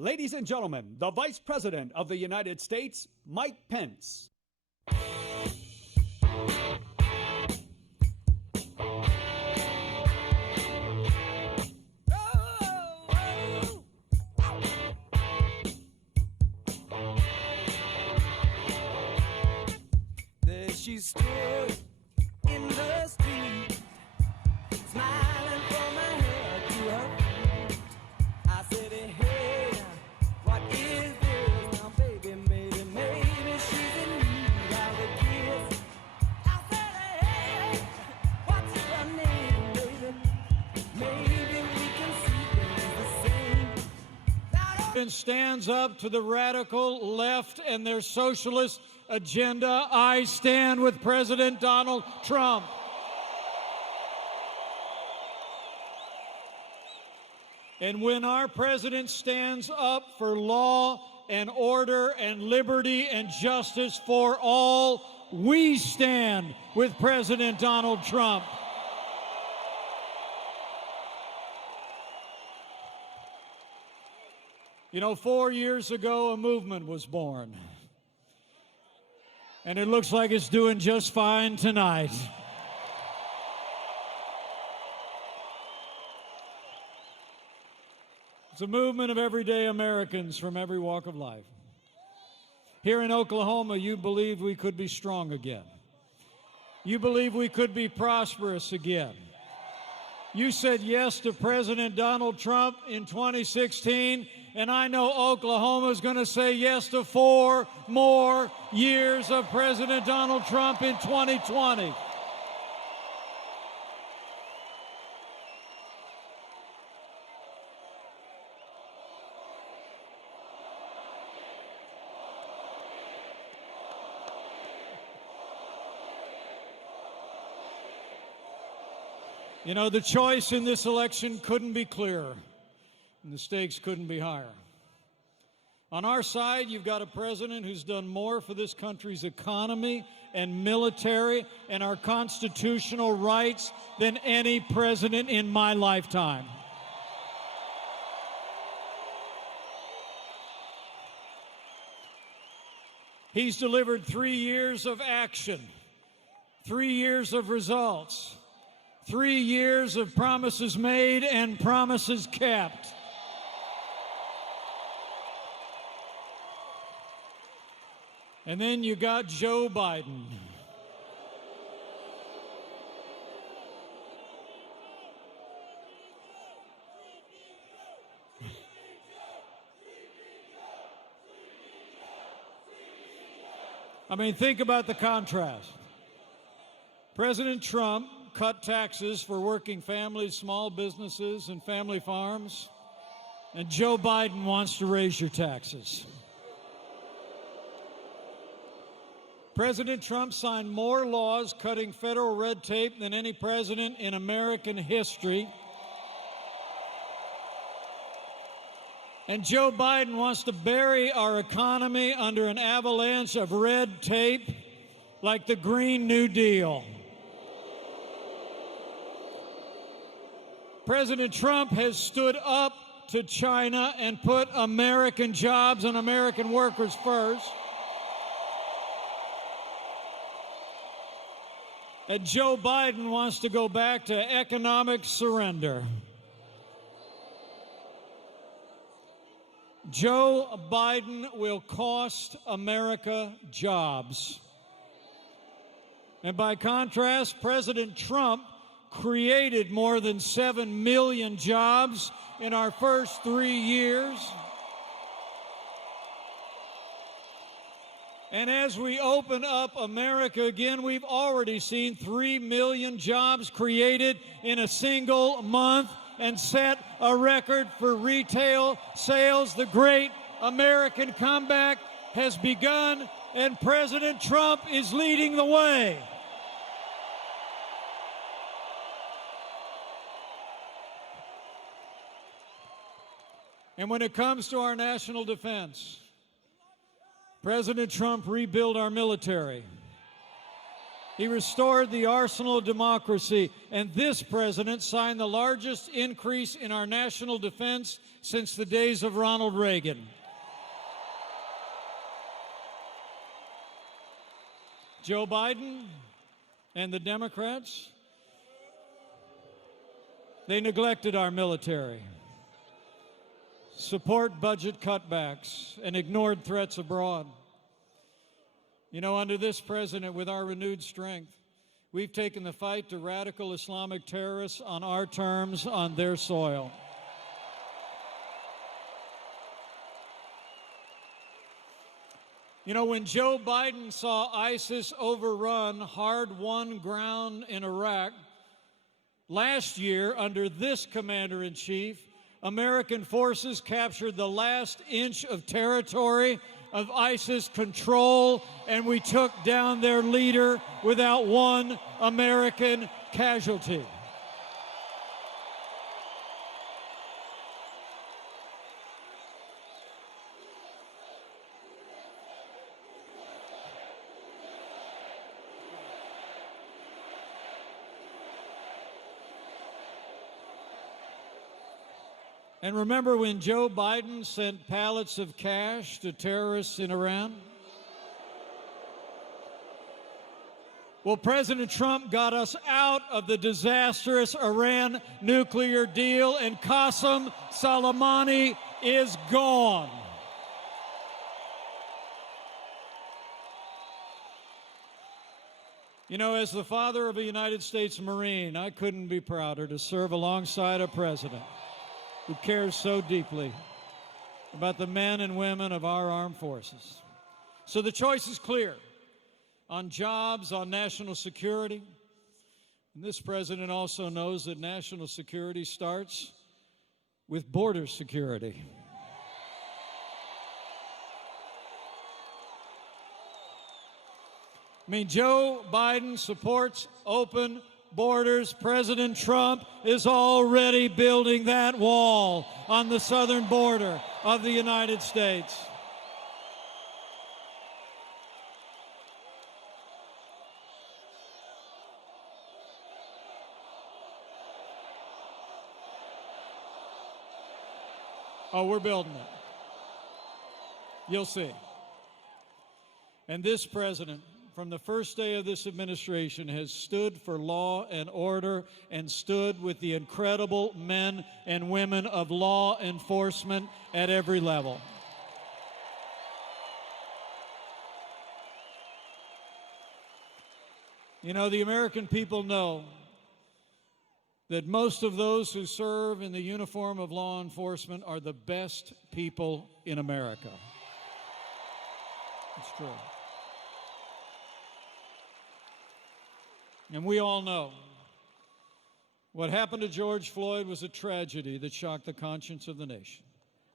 Ladies and gentlemen, the Vice President of the United States, Mike Pence. There she stood in the street, smiling from her head to her feet. I said, hey, what is this? Now, baby, maybe she's in need of a kiss. I said, hey, what's your name, baby? Maybe we can see things the same. And stands up to the radical left and their socialist agenda. I stand with President Donald Trump. And when our president stands up for law and order and liberty and justice for all, we stand with President Donald Trump. You know, 4 years ago, a movement was born. And it looks like it's doing just fine tonight. It's a movement of everyday Americans from every walk of life. Here in Oklahoma, you believed we could be strong again. You believe we could be prosperous again. You said yes to President Donald Trump in 2016, and I know Oklahoma is going to say yes to 4 more years of President Donald Trump in 2020. You know, the choice in this election couldn't be clearer, and the stakes couldn't be higher. On our side, you've got a president who's done more for this country's economy and military and our constitutional rights than any president in my lifetime. He's delivered 3 years of action, 3 years of results, 3 years of promises made and promises kept. And then you got Joe Biden. I mean, think about the contrast. President Trump cut taxes for working families, small businesses, and family farms. And Joe Biden wants to raise your taxes. President Trump signed more laws cutting federal red tape than any president in American history. And Joe Biden wants to bury our economy under an avalanche of red tape like the Green New Deal. President Trump has stood up to China and put American jobs and American workers first. And Joe Biden wants to go back to economic surrender. Joe Biden will cost America jobs. And by contrast, President Trump created more than 7 million jobs in our first 3 years. And as we open up America again, we've already seen 3 million jobs created in a single month and set a record for retail sales. The great American comeback has begun, and President Trump is leading the way. And when it comes to our national defense, President Trump rebuilt our military. He restored the arsenal of democracy, and this president signed the largest increase in our national defense since the days of Ronald Reagan. Joe Biden and the Democrats, they neglected our military, support budget cutbacks, and ignored threats abroad. You know, under this president, with our renewed strength, we've taken the fight to radical Islamic terrorists on our terms, on their soil. You know, when Joe Biden saw ISIS overrun hard-won ground in Iraq, last year, under this commander-in-chief, American forces captured the last inch of territory of ISIS control, and we took down their leader without one American casualty. And remember when Joe Biden sent pallets of cash to terrorists in Iran? Well, President Trump got us out of the disastrous Iran nuclear deal, and Qasem Soleimani is gone. You know, as the father of a United States Marine, I couldn't be prouder to serve alongside a president who cares so deeply about the men and women of our armed forces. So the choice is clear on jobs, on national security. And this president also knows that national security starts with border security. I mean, Joe Biden supports open borders. President Trump is already building that wall on the southern border of the United States. Oh, we're building it. You'll see. And this president, from the first day of this administration, has stood for law and order and stood with the incredible men and women of law enforcement at every level. You know, the American people know that most of those who serve in the uniform of law enforcement are the best people in America. It's true. And we all know what happened to George Floyd was a tragedy that shocked the conscience of the nation,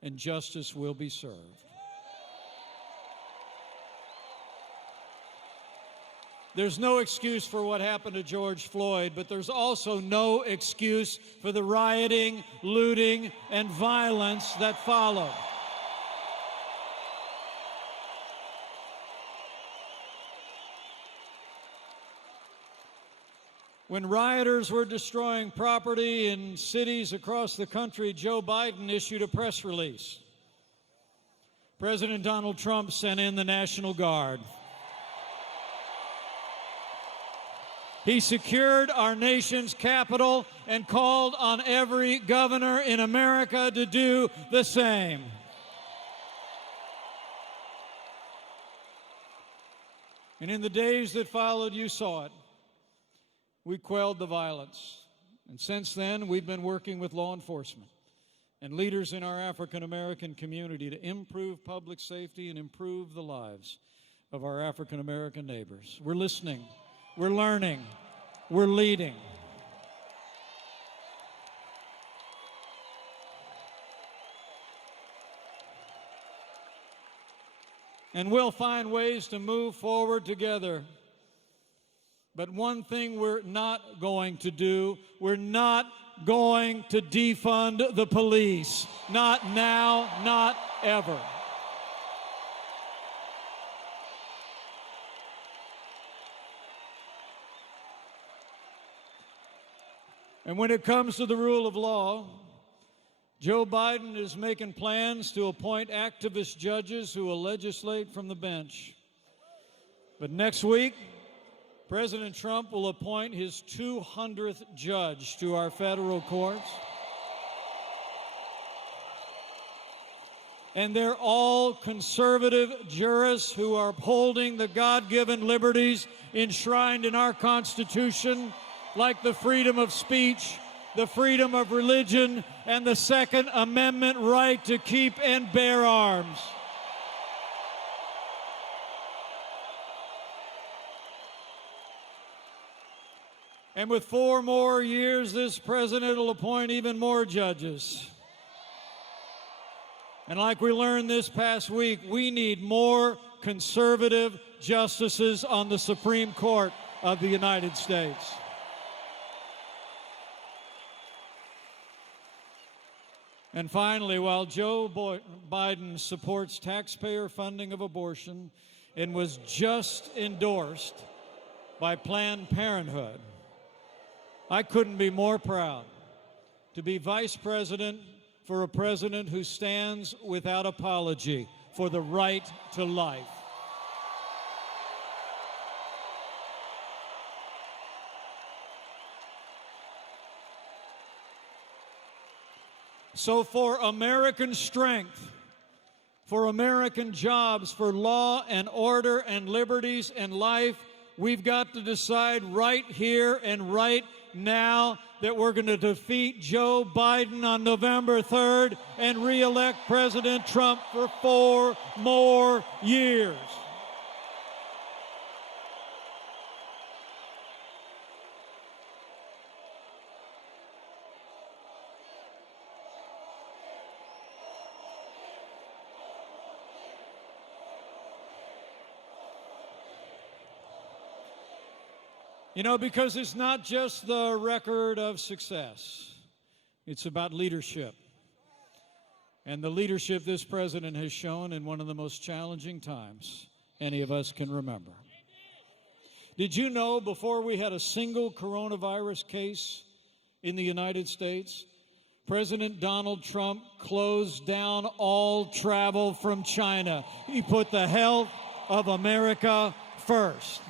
and justice will be served. There's no excuse for what happened to George Floyd, but there's also no excuse for the rioting, looting, and violence that followed. When rioters were destroying property in cities across the country, Joe Biden issued a press release. President Donald Trump sent in the National Guard. He secured our nation's capital and called on every governor in America to do the same. And in the days that followed, you saw it. We quelled the violence. And since then, we've been working with law enforcement and leaders in our African American community to improve public safety and improve the lives of our African American neighbors. We're listening, we're learning, we're leading. And we'll find ways to move forward together. But one thing we're not going to do, we're not going to defund the police. Not now, not ever. And when it comes to the rule of law, Joe Biden is making plans to appoint activist judges who will legislate from the bench. But next week, President Trump will appoint his 200th judge to our federal courts. And they're all conservative jurists who are upholding the God-given liberties enshrined in our Constitution, like the freedom of speech, the freedom of religion, and the Second Amendment right to keep and bear arms. And with 4 more years, this president will appoint even more judges. And like we learned this past week, we need more conservative justices on the Supreme Court of the United States. And finally, while Joe Biden supports taxpayer funding of abortion and was just endorsed by Planned Parenthood, I couldn't be more proud to be vice president for a president who stands without apology for the right to life. So for American strength, for American jobs, for law and order and liberties and life, we've got to decide right here and right now that we're going to defeat Joe Biden on November 3rd and re-elect President Trump for 4 more years. You know, because it's not just the record of success. It's about leadership. And the leadership this president has shown in one of the most challenging times any of us can remember. Did you know before we had a single coronavirus case in the United States, President Donald Trump closed down all travel from China? He put the health of America first.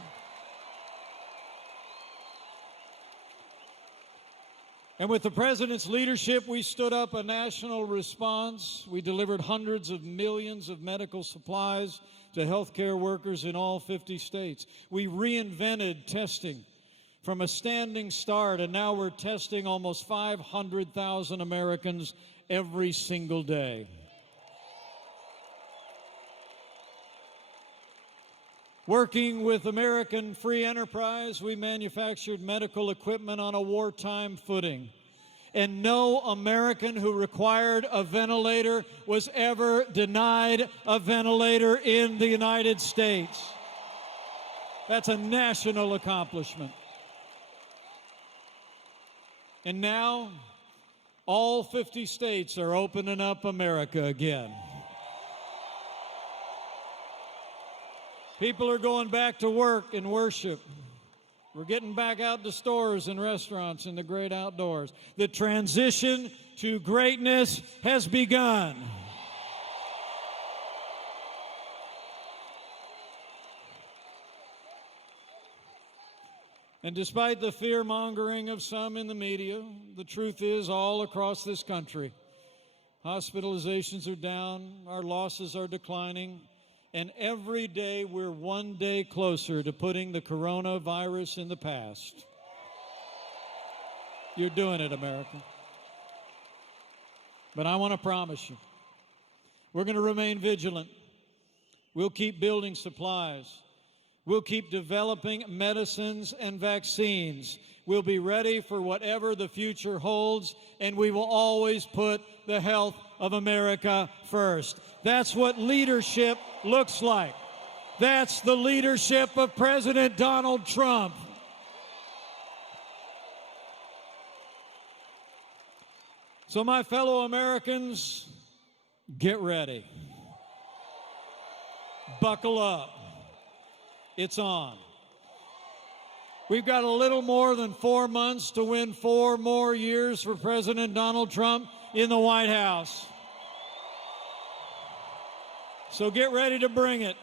And with the president's leadership, we stood up a national response. We delivered hundreds of millions of medical supplies to healthcare workers in all 50 states. We reinvented testing from a standing start, and now we're testing almost 500,000 Americans every single day. Working with American Free Enterprise, we manufactured medical equipment on a wartime footing. And no American who required a ventilator was ever denied a ventilator in the United States. That's a national accomplishment. And now, all 50 states are opening up America again. People are going back to work and worship. We're getting back out to stores and restaurants in the great outdoors. The transition to greatness has begun. And despite the fear-mongering of some in the media, the truth is all across this country, hospitalizations are down, our losses are declining, and every day we're one day closer to putting the coronavirus in the past. You're doing it, America. But I want to promise you, we're going to remain vigilant. We'll keep building supplies. We'll keep developing medicines and vaccines. We'll be ready for whatever the future holds, and we will always put the health of America first. That's what leadership looks like. That's the leadership of President Donald Trump. So, my fellow Americans, get ready. Buckle up. It's on. We've got a little more than 4 months to win 4 more years for President Donald Trump in the White House. So get ready to bring it,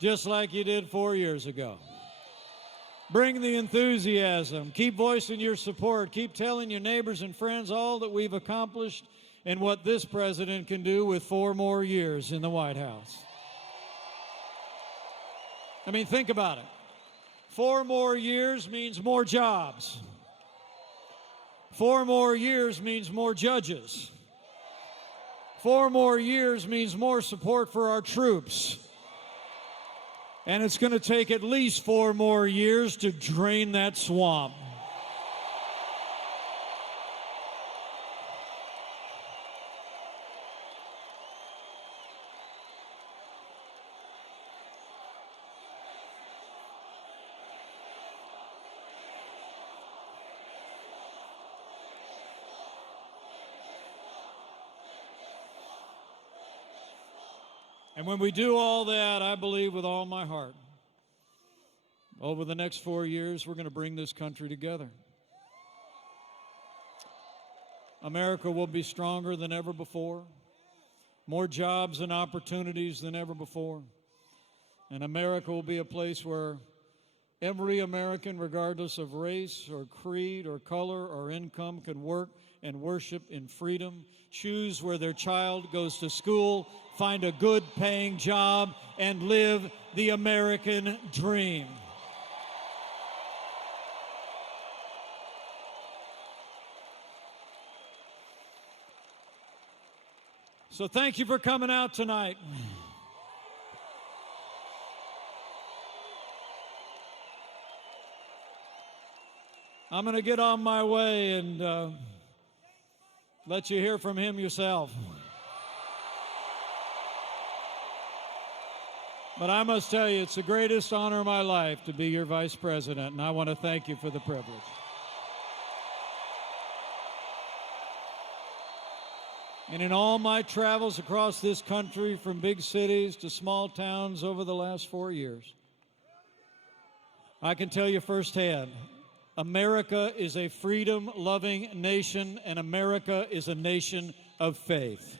just like you did 4 years ago. Bring the enthusiasm. Keep voicing your support. Keep telling your neighbors and friends all that we've accomplished and what this president can do with 4 more years in the White House. I mean, think about it. 4 more years means more jobs. 4 more years means more judges. 4 more years means more support for our troops. And it's going to take at least 4 more years to drain that swamp. And when we do all that, I believe with all my heart, over the next 4 years, we're going to bring this country together. America will be stronger than ever before, more jobs and opportunities than ever before. And America will be a place where every American, regardless of race or creed or color or income, can work and worship in freedom, choose where their child goes to school, find a good paying job, and live the American dream. So thank you for coming out tonight. I'm going to get on my way and let you hear from him yourself. But I must tell you, it's the greatest honor of my life to be your vice president, and I want to thank you for the privilege. And in all my travels across this country, from big cities to small towns over the last 4 years, I can tell you firsthand, America is a freedom-loving nation, and America is a nation of faith.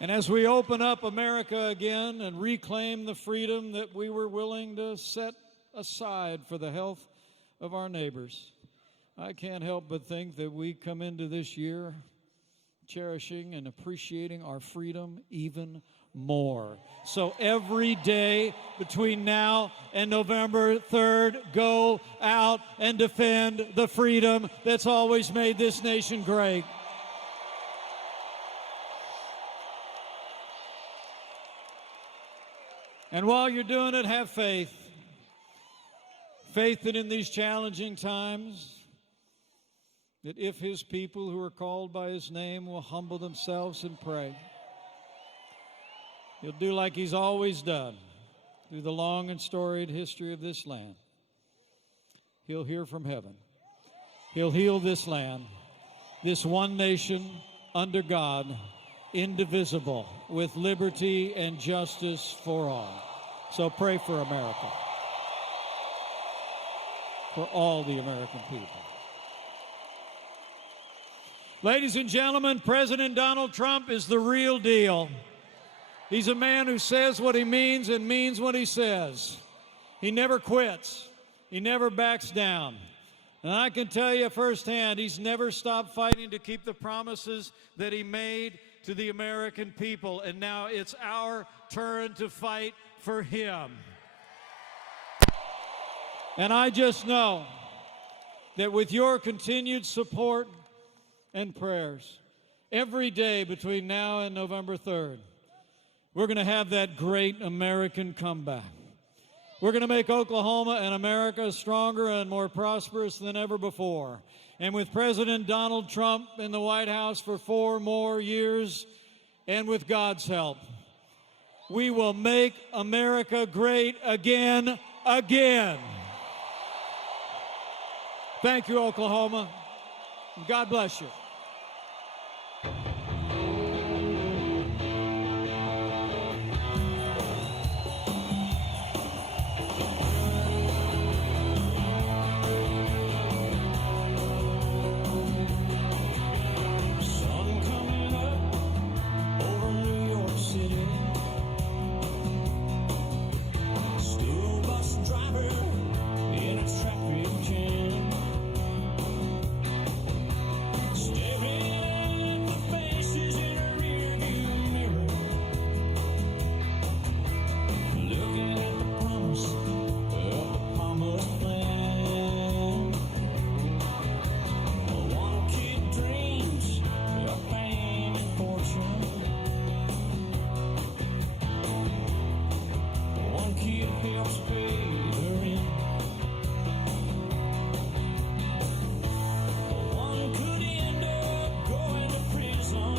And as we open up America again and reclaim the freedom that we were willing to set aside for the health of our neighbors, I can't help but think that we come into this year cherishing and appreciating our freedom even more. So every day between now and November 3rd, go out and defend the freedom that's always made this nation great. And while you're doing it, have faith. Faith that in these challenging times, that if his people who are called by his name will humble themselves and pray, he'll do like he's always done through the long and storied history of this land. He'll hear from heaven. He'll heal this land, this one nation under God, indivisible, with liberty and justice for all. So pray for America, for all the American people. Ladies and gentlemen, President Donald Trump is the real deal. He's a man who says what he means and means what he says. He never quits. He never backs down. And I can tell you firsthand, he's never stopped fighting to keep the promises that he made to the American people. And now it's our turn to fight for him. And I just know that with your continued support and prayers, every day between now and November 3rd, we're going to have that great American comeback. We're going to make Oklahoma and America stronger and more prosperous than ever before. And with President Donald Trump in the White House for 4 more years, and with God's help, we will make America great again, again. Thank you, Oklahoma. God bless you. it helps trade her in. One could end up going to prison.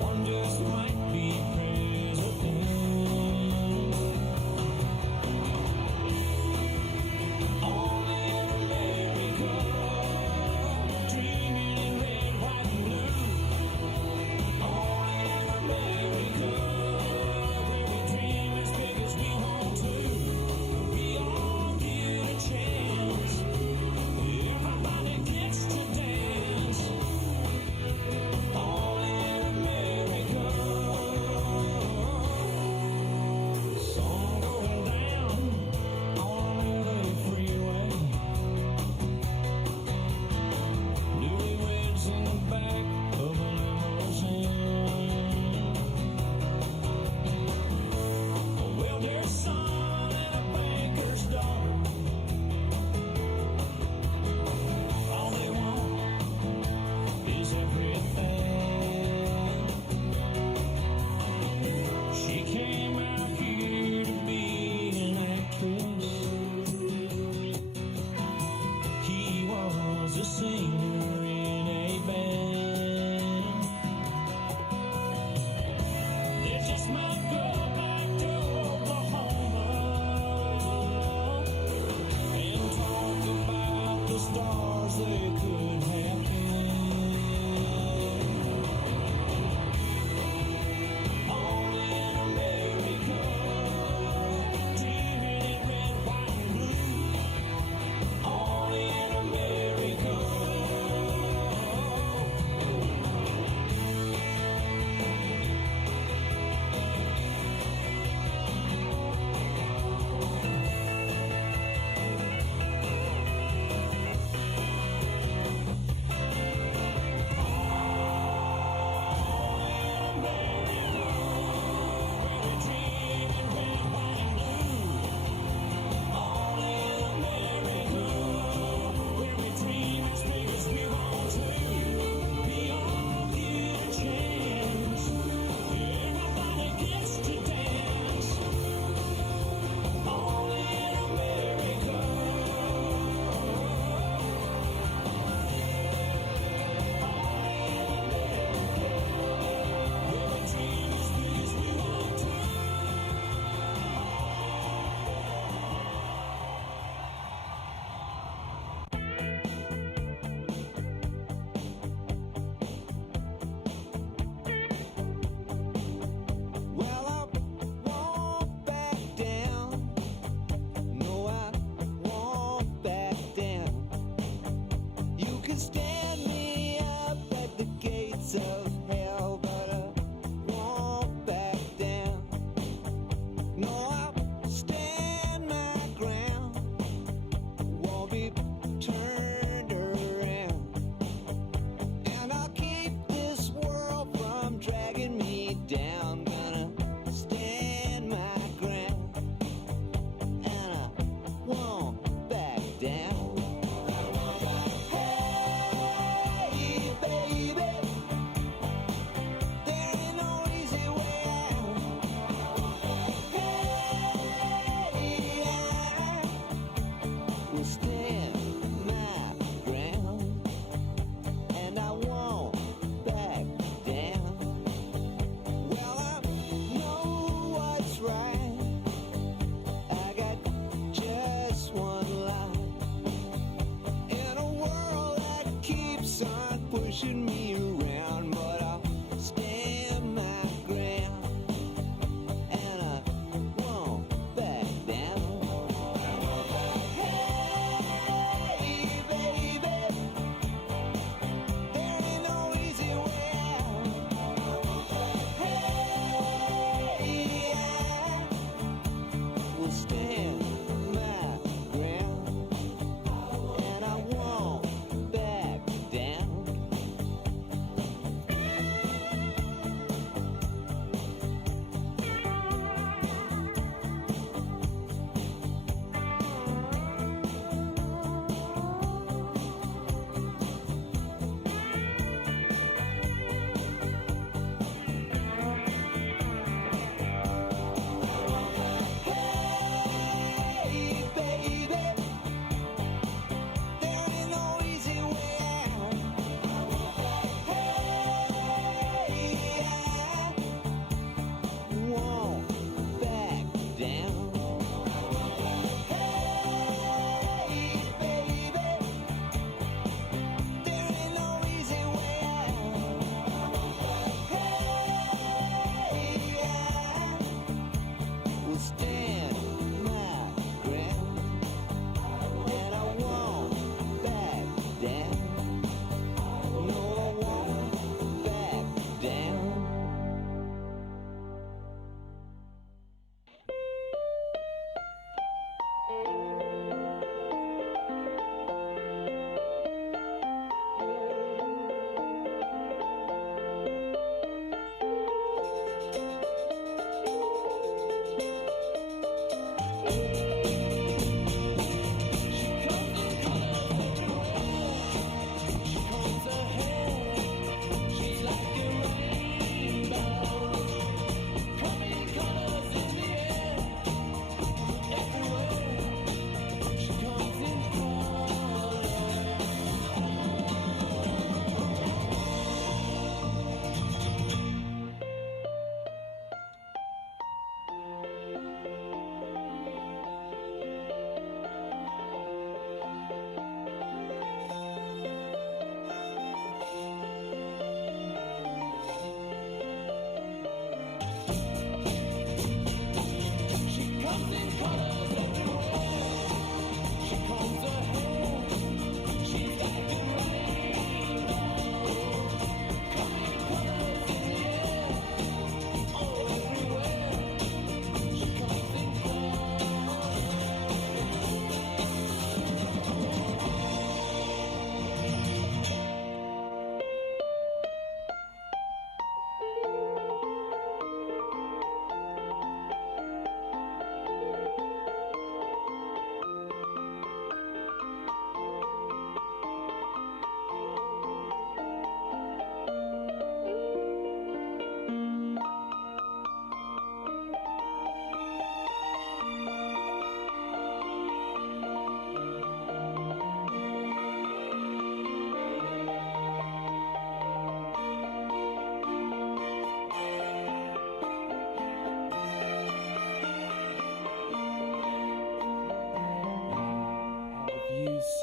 One just might be president. Only in America, dreaming in red, white, and blue. Only in America,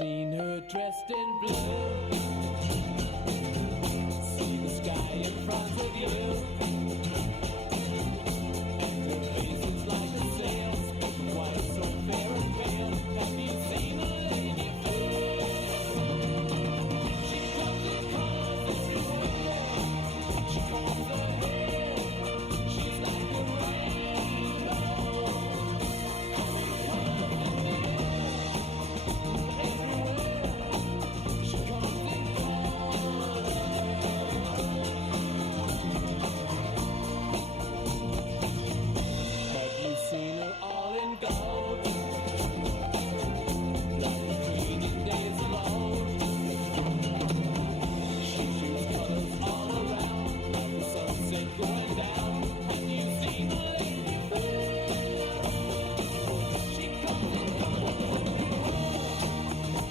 seen her dressed in blue. See the sky in front of you. And her face is like a sail, spoken white, so fair and pale. Have you seen a lady fair? She comes in colors everywhere. She combs her hair. She's like a rainbow. Coming colors in the air. Everywhere. She comes in colors. Have you seen her all in gold? Like the queen in days of old. She shoots colors all around, like the sunset going down. Have you seen a lady fair? She comes in colors.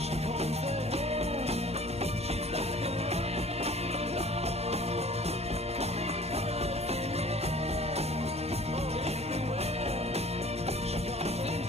She combs her hair. She's like a rainbow. Coming colors in the air. Oh, everywhere. She comes in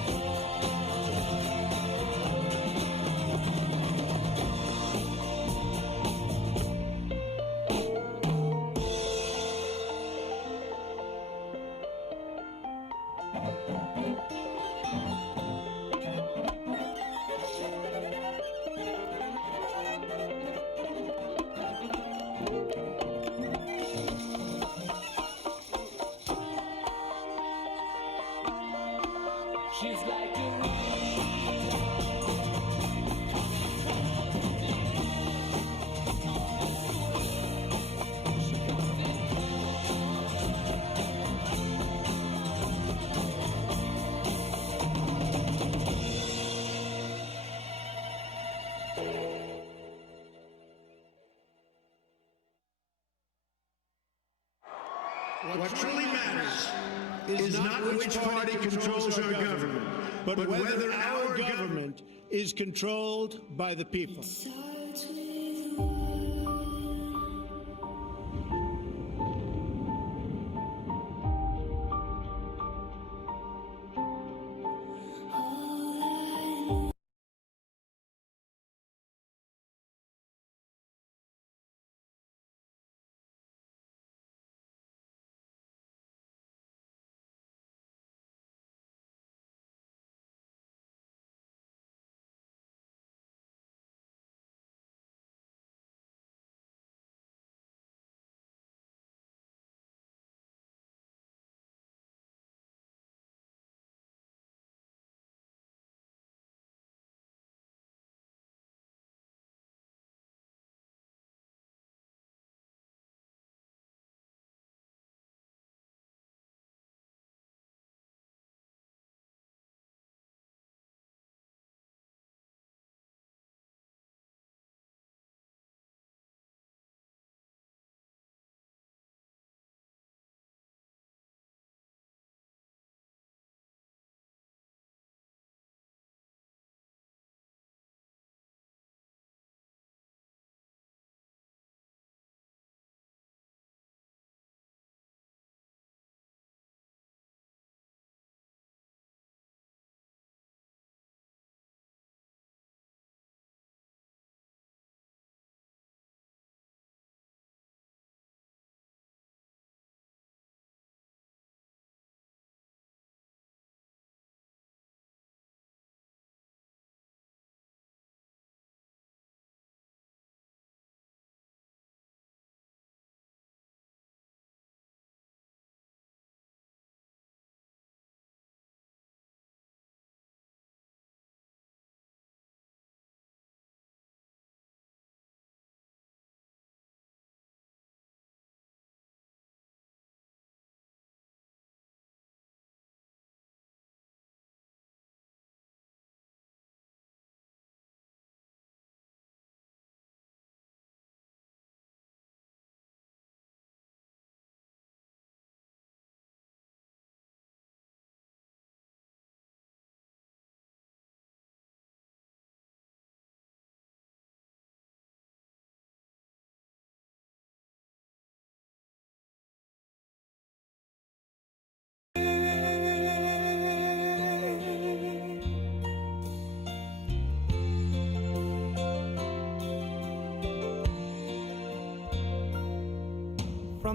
She's like a What truly matters is not which party controls our government, but whether our government is controlled by the people.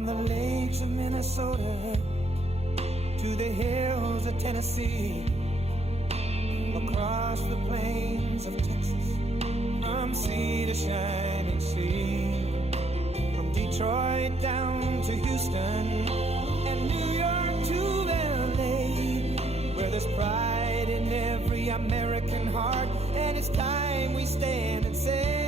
the lakes of Minnesota to the hills of Tennessee, across the plains of Texas, from sea to shining sea, from Detroit down to Houston and New York to LA, where there's pride in every American heart, and it's time we stand and say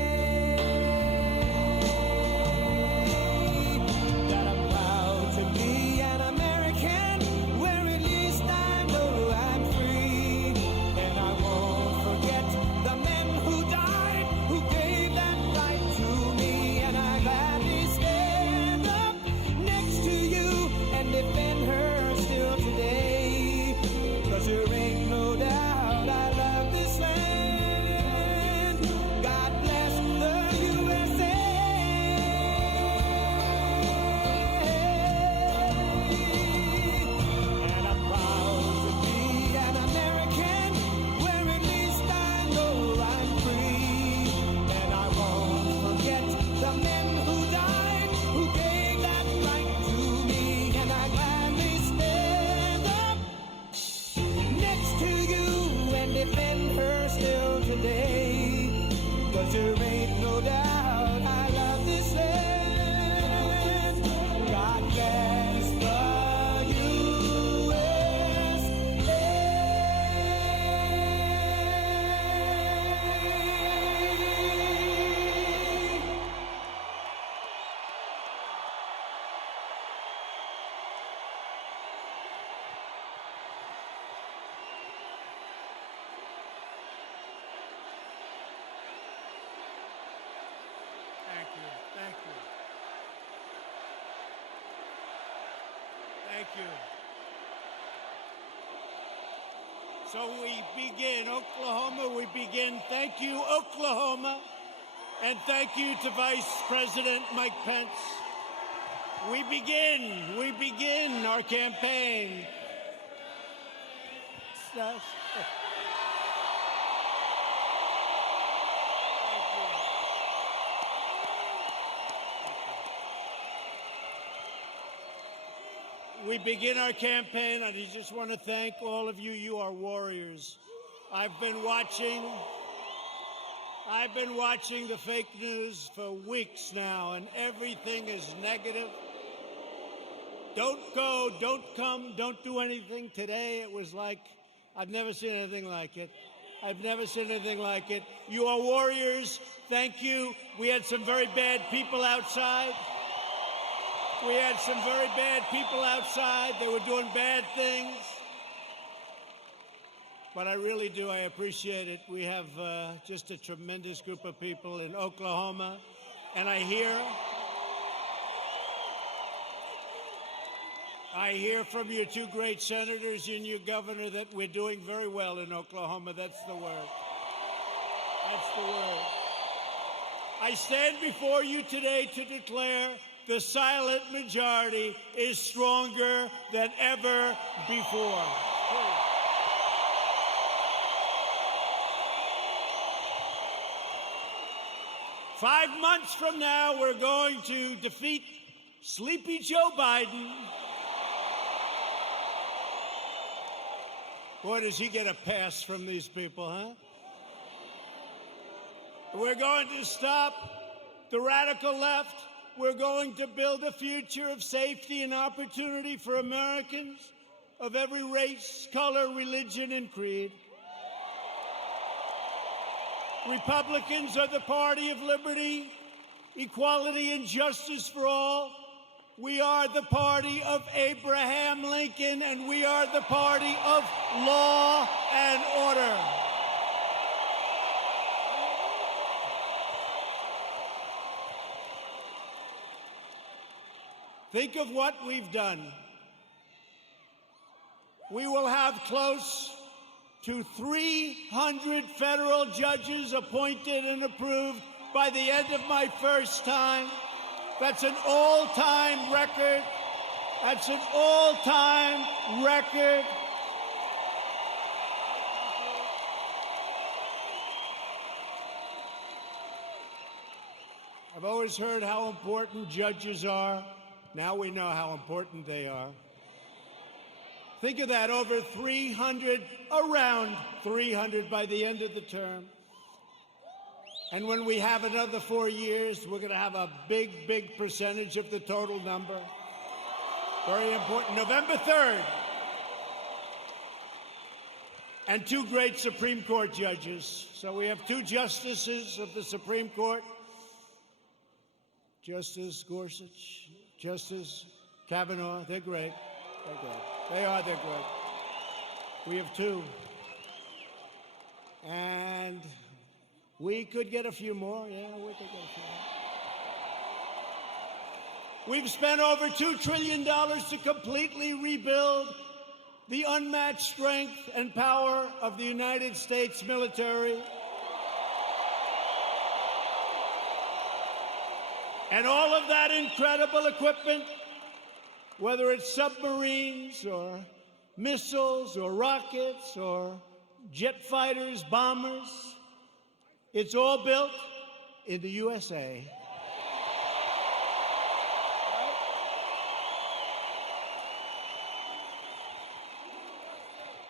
that I'm proud to be an American, where at least I know I'm free, and I won't forget the men who died, who gave that right to me, and I gladly stand up next to you and defend her still today, 'cause there ain't no doubt I love this land. God bless the USA. And I'm proud to be an American, where at least I know I'm free, and I won't forget the men who died, who gave that right to me, and I gladly stand up next to you and defend her still today, 'cause there ain't no doubt I love this land. God bless the USA. Thank you. Thank you. Thank you. So we begin, Oklahoma, we begin. Thank you, Oklahoma. And thank you to Vice President Mike Pence. We begin our campaign. We begin our campaign, and I just want to thank all of you. You are warriors. I've been watching the fake news for weeks now, and everything is negative. Don't go, don't come, don't do anything. Today it was like, I've never seen anything like it. I've never seen anything like it. You are warriors. Thank you. We had some very bad people outside. We had some very bad people outside. They were doing bad things. But I really do. I appreciate it. We have just a tremendous group of people in Oklahoma. And I hear from your two great senators and your governor that we're doing very well in Oklahoma. That's the word. That's the word. I stand before you today to declare the silent majority is stronger than ever before. 5 months from now, we're going to defeat Sleepy Joe Biden. Boy, does he get a pass from these people, huh? We're going to stop the radical left. We're going to build a future of safety and opportunity for Americans of every race, color, religion, and creed. Republicans are the party of liberty, equality, and justice for all. We are the party of Abraham Lincoln, and we are the party of law and order. Think of what we've done. We will have close to 300 federal judges appointed and approved by the end of my first time. That's an all-time record. That's an all-time record. I've always heard how important judges are. Now we know how important they are. Think of that, over 300, around 300 by the end of the term. And when we have another 4 years, we're going to have a big, big percentage of the total number. Very important. November 3rd. And 2 great Supreme Court judges. So we have 2 justices of the Supreme Court. Justice Gorsuch, Justice Kavanaugh. They're great. They're great. They are. They're great. We have 2. And we could get a few more. Yeah, we could get a few more. We've spent over $2 trillion to completely rebuild the unmatched strength and power of the United States military. And all of that incredible equipment, whether it's submarines or missiles or rockets or jet fighters, bombers, it's all built in the USA.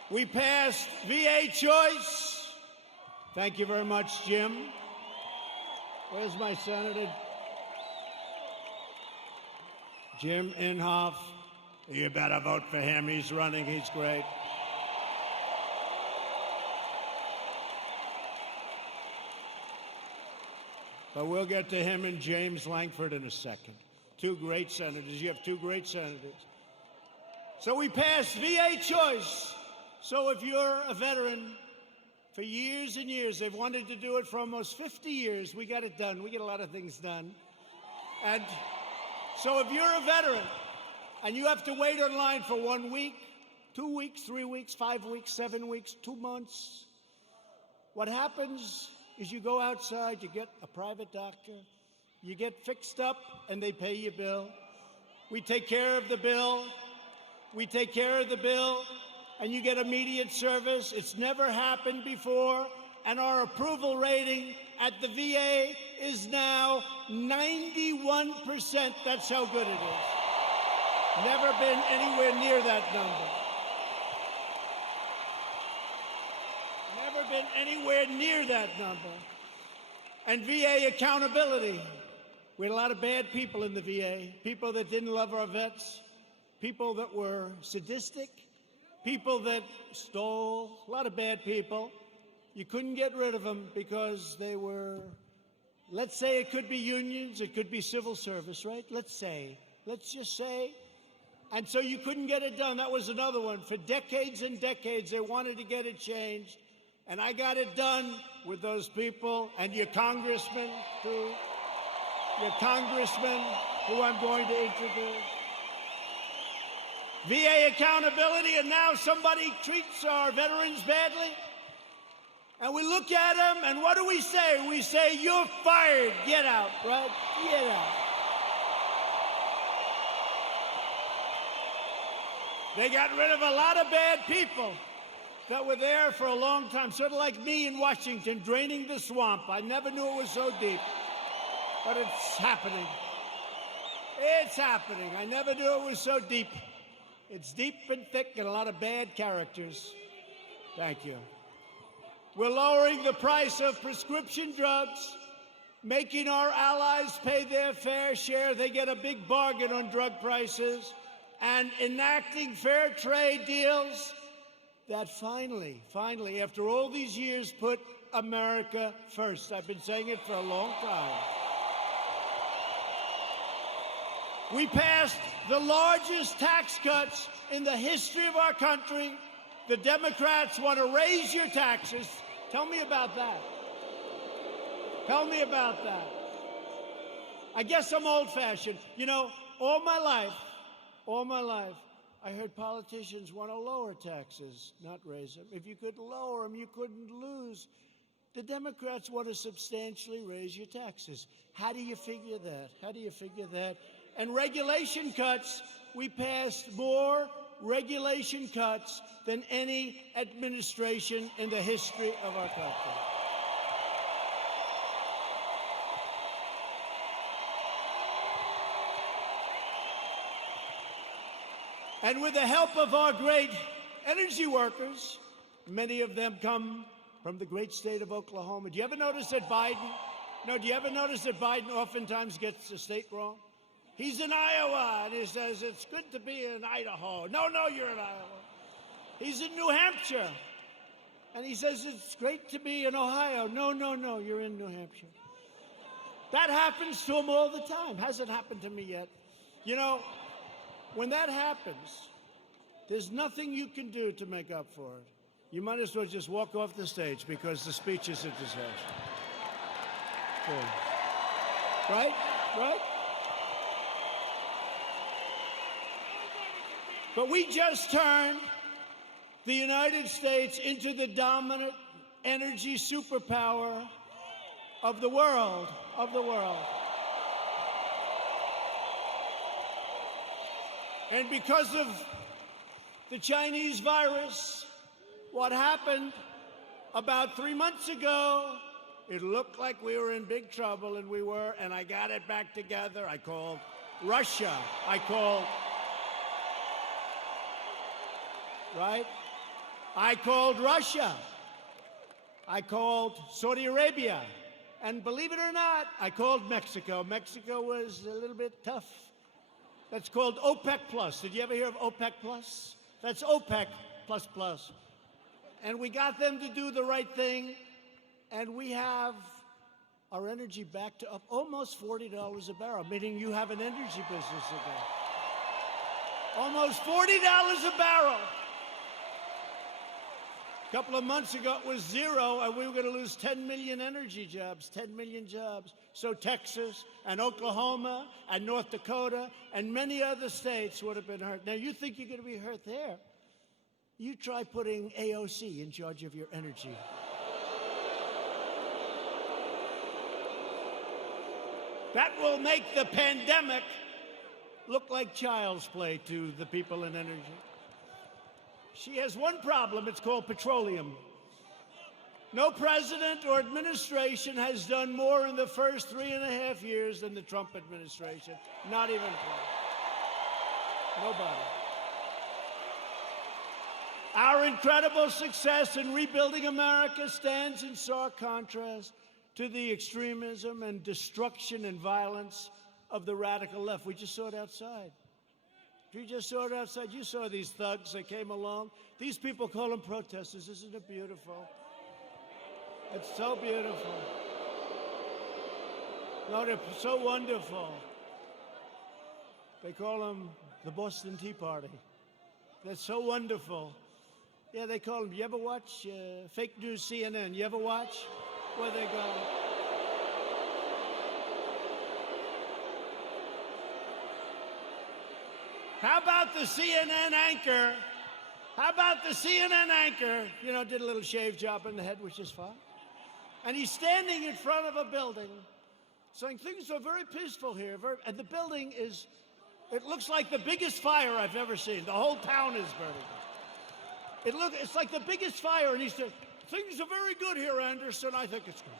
We passed VA choice. Thank you very much, Jim. Where's my senator? Jim Inhofe. You better vote for him. He's running. He's great. But we'll get to him and James Lankford in a second. 2 great senators. You have 2 great senators. So we passed VA choice. So if you're a veteran, for years and years, they've wanted to do it for almost 50 years. We got it done. We get a lot of things done. And so if you're a veteran and you have to wait online for 1 week, 2 weeks, 3 weeks, 5 weeks, 7 weeks, 2 months, what happens is you go outside, you get a private doctor, you get fixed up, and they pay your bill. We take care of the bill. We take care of the bill, and you get immediate service. It's never happened before, and our approval rating at the VA is now 91%. That's how good it is. Never been anywhere near that number. Never been anywhere near that number. And VA accountability. We had a lot of bad people in the VA, people that didn't love our vets, people that were sadistic, people that stole, a lot of bad people. You couldn't get rid of them because they were, let's say it could be unions, it could be civil service, right? Let's just say. And so you couldn't get it done. That was another one. For decades and decades, they wanted to get it changed. And I got it done with those people and your congressman, too. Your congressman, who I'm going to introduce. VA accountability, and now somebody treats our veterans badly. And we look at them, and what do we say? We say, you're fired. Get out, right? Get out. They got rid of a lot of bad people that were there for a long time, sort of like me in Washington, draining the swamp. I never knew it was so deep, but it's happening. It's happening. I never knew it was so deep. It's deep and thick and a lot of bad characters. Thank you. We're lowering the price of prescription drugs, making our allies pay their fair share. They get a big bargain on drug prices, and enacting fair trade deals that finally, after all these years, put America first. I've been saying it for a long time. We passed the largest tax cuts in the history of our country. The Democrats want to raise your taxes. Tell me about that. Tell me about that. I guess I'm old-fashioned. You know, all my life, I heard politicians want to lower taxes, not raise them. If you could lower them, you couldn't lose. The Democrats want to substantially raise your taxes. How do you figure that? How do you figure that? And regulation cuts, we passed more regulation cuts than any administration in the history of our country. And with the help of our great energy workers, many of them come from the great state of Oklahoma. Do you ever notice that Biden, do you ever notice that Biden oftentimes gets the state wrong? He's in Iowa, and he says, it's good to be in Idaho. No, you're in Iowa. He's in New Hampshire, and he says, it's great to be in Ohio. No, you're in New Hampshire. That happens to him all the time. Hasn't happened to me yet. You know, when that happens, there's nothing you can do to make up for it. You might as well just walk off the stage because the speech is a disaster. Right? But we just turned the United States into the dominant energy superpower of the world. And because of the Chinese virus, what happened about 3 months ago, it looked like we were in big trouble, and we were, and I got it back together. I called Russia. I called Russia. I called Saudi Arabia. And believe it or not, I called Mexico. Mexico was a little bit tough. That's called OPEC Plus. Did you ever hear of OPEC Plus? That's OPEC plus plus. And we got them to do the right thing, and we have our energy back to up almost $40 a barrel, meaning you have an energy business again. Almost $40 a barrel. A couple of months ago, it was zero, and we were going to lose 10 million energy jobs, 10 million jobs. So Texas and Oklahoma and North Dakota and many other states would have been hurt. Now, you think you're going to be hurt there? You try putting AOC in charge of your energy. That will make the pandemic look like child's play to the people in energy. She has one problem. It's called petroleum. No president or administration has done more in the first 3.5 years than the Trump administration. Not even close. Nobody. Our incredible success in rebuilding America stands in stark contrast to the extremism and destruction and violence of the radical left. We just saw it outside. You just saw it outside. You saw these thugs that came along. These people call them protesters. Isn't it beautiful? It's so beautiful. No, they're so wonderful. They call them the Boston Tea Party. They're so wonderful. Yeah, they call them. You ever watch fake news CNN? You ever watch? Where they go? How about the CNN anchor? Did a little shave job in the head, which is fine. And he's standing in front of a building saying things are very peaceful here. And the building it looks like the biggest fire I've ever seen. The whole town is burning. It's like the biggest fire. And he said, things are very good here, Anderson. I think it's good.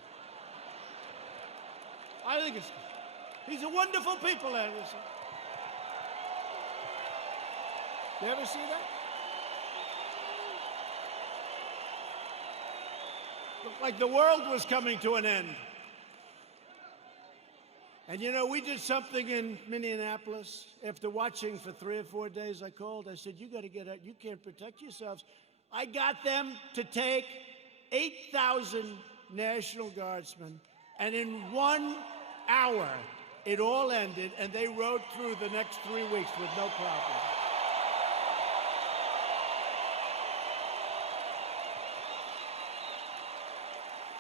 These are wonderful people, Anderson. You ever see that? Looked like the world was coming to an end. And we did something in Minneapolis. After watching for 3 or 4 days, I called. I said, you got to get out. You can't protect yourselves. I got them to take 8,000 National Guardsmen. And in 1 hour, it all ended, and they rode through the next 3 weeks with no problem.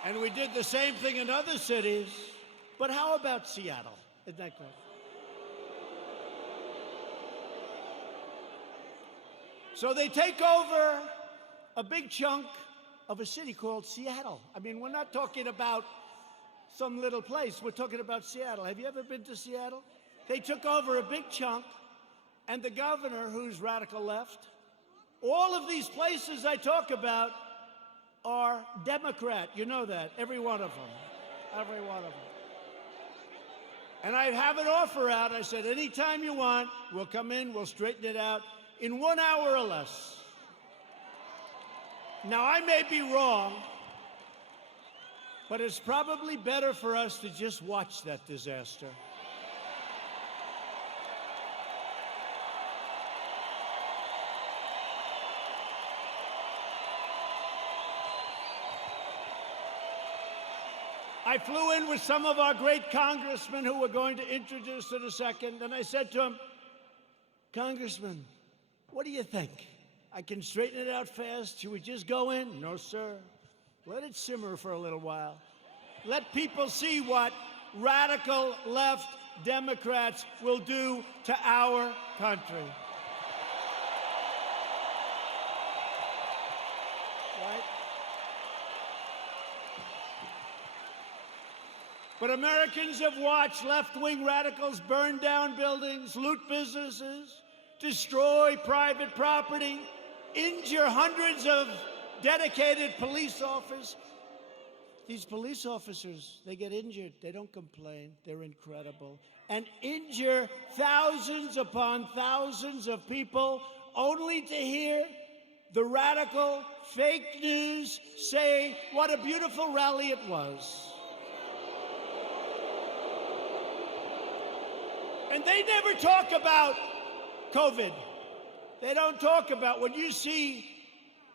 And we did the same thing in other cities. But how about Seattle? Isn't that great? So they take over a big chunk of a city called Seattle. I mean, we're not talking about some little place. We're talking about Seattle. Have you ever been to Seattle? They took over a big chunk, and the governor, who's radical left, all of these places I talk about are Democrat. You know that. Every one of them. Every one of them. And I have an offer out. I said, anytime you want, we'll come in, we'll straighten it out. in 1 hour or less. Now, I may be wrong, but it's probably better for us to just watch that disaster. I flew in with some of our great congressmen who we're going to introduce in a second, and I said to him, Congressman, what do you think? I can straighten it out fast. Should we just go in? No, sir. Let it simmer for a little while. Let people see what radical left Democrats will do to our country. Right? But Americans have watched left-wing radicals burn down buildings, loot businesses, destroy private property, injure hundreds of dedicated police officers. These police officers, they get injured. They don't complain. They're incredible. And injure thousands upon thousands of people only to hear the radical fake news say what a beautiful rally it was. And they never talk about COVID. They don't talk about when you see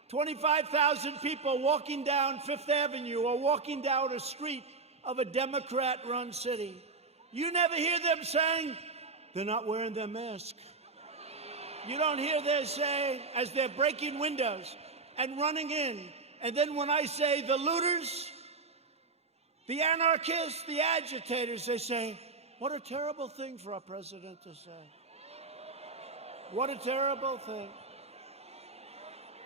25,000 people walking down Fifth Avenue or walking down a street of a Democrat-run city. You never hear them saying, they're not wearing their mask. You don't hear them saying, as they're breaking windows and running in. And then when I say the looters, the anarchists, the agitators, they say, what a terrible thing for our president to say. What a terrible thing.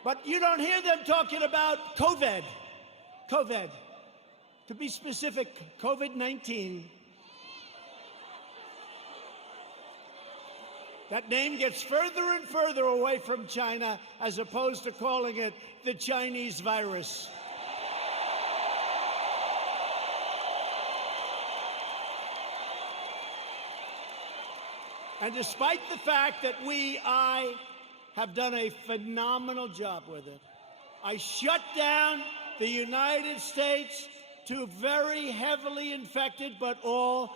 But you don't hear them talking about COVID. COVID. To be specific, COVID-19. That name gets further and further away from China as opposed to calling it the Chinese virus. And despite the fact that I have done a phenomenal job with it, I shut down the United States to very heavily infected, but all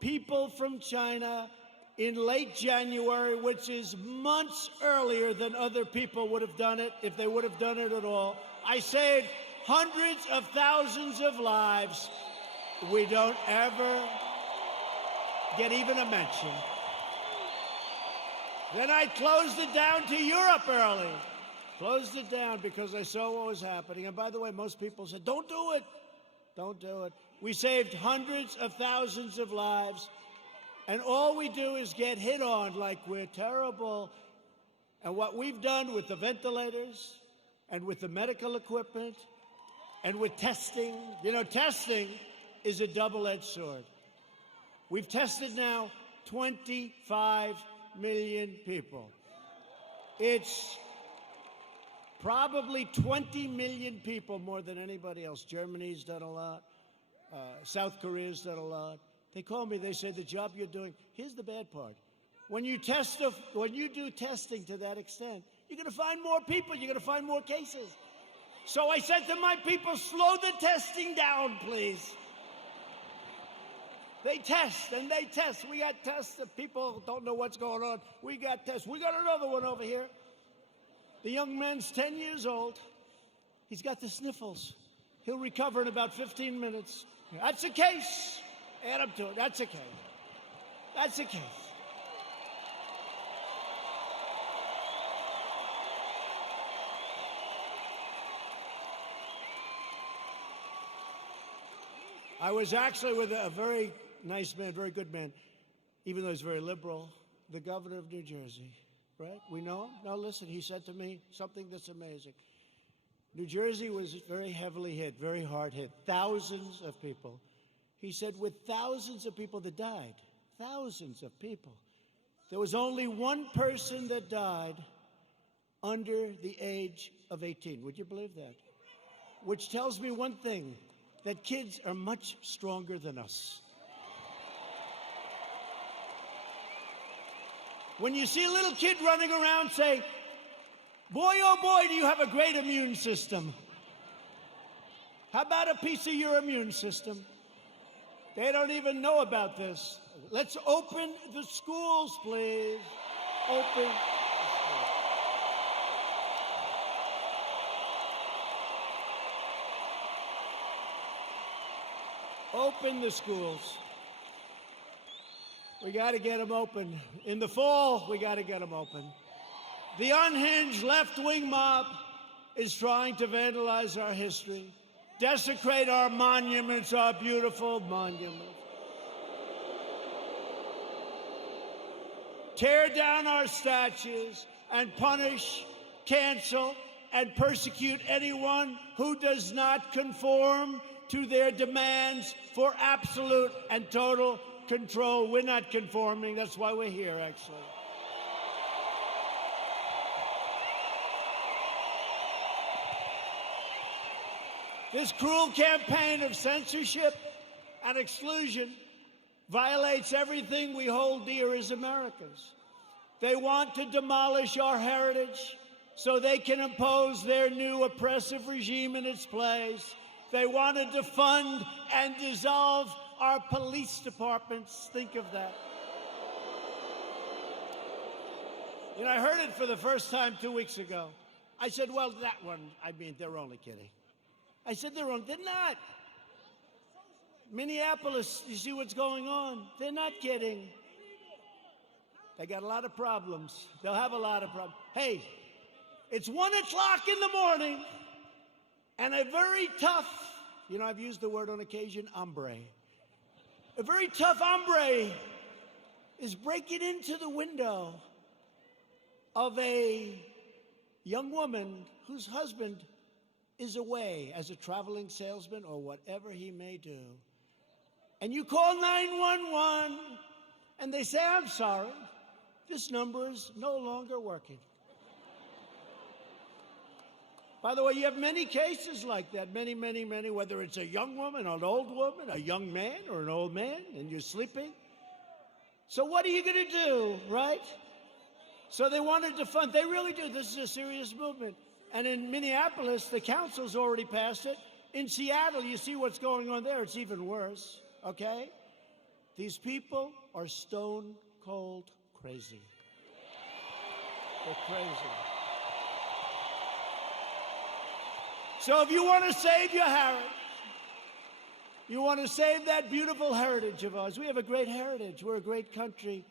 people from China in late January, which is months earlier than other people would have done it, if they would have done it at all. I saved hundreds of thousands of lives. We don't ever get even a mention. Then I closed it down to Europe early. Closed it down because I saw what was happening. And by the way, most people said, don't do it. Don't do it. We saved hundreds of thousands of lives. And all we do is get hit on like we're terrible. And what we've done with the ventilators and with the medical equipment and with testing, you know, testing is a double-edged sword. We've tested now 25 million people. It's probably 20 million people more than anybody else. Germany's done a lot. South Korea's done a lot. They call me, they say, the job you're doing, here's the bad part. When you do testing to that extent, you're going to find more people, you're going to find more cases. So I said to my people, slow the testing down, please. They test and they test. We got tests that people don't know what's going on. We got tests. We got another one over here. The young man's 10 years old. He's got the sniffles. He'll recover in about 15 minutes. That's a case. Add up to it. That's a case. That's a case. I was actually with a very nice man, very good man, even though he's very liberal, the governor of New Jersey, right? We know him? Now listen, he said to me something that's amazing. New Jersey was very heavily hit, very hard hit, thousands of people. He said with thousands of people that died, thousands of people, there was only one person that died under the age of 18. Would you believe that? Which tells me one thing, that kids are much stronger than us. When you see a little kid running around, say, boy, oh boy, do you have a great immune system. How about a piece of your immune system? They don't even know about this. Let's open the schools, please. Open. Open the schools. We got to get them open. In the fall, we got to get them open. The unhinged left-wing mob is trying to vandalize our history, desecrate our monuments, our beautiful monuments, tear down our statues, and punish, cancel, and persecute anyone who does not conform to their demands for absolute and total control. We're not conforming. That's why we're here, actually. This cruel campaign of censorship and exclusion violates everything we hold dear as Americans. They want to demolish our heritage so they can impose their new oppressive regime in its place. They want to defund and dissolve our police departments. Think of that. You know, I heard it for the first time 2 weeks ago. I said, well, that one, I mean, they're only kidding. I said, they're not. Minneapolis, you see what's going on? They're not kidding. They got a lot of problems. They'll have a lot of problems. Hey, it's 1 o'clock in the morning, and a very tough, you know, I've used the word on occasion, hombre. A very tough hombre is breaking into the window of a young woman whose husband is away as a traveling salesman or whatever he may do. And you call 911, and they say, I'm sorry, this number is no longer working. By the way, you have many cases like that, many, whether it's a young woman, an old woman, a young man, or an old man, and you're sleeping. So what are you going to do, right? So they wanted to fund, they really do. This is a serious movement. And in Minneapolis, the council's already passed it. In Seattle, you see what's going on there. It's even worse, okay? These people are stone cold crazy. They're crazy. So if you want to save your heritage, you want to save that beautiful heritage of ours. We have a great heritage. We're a great country.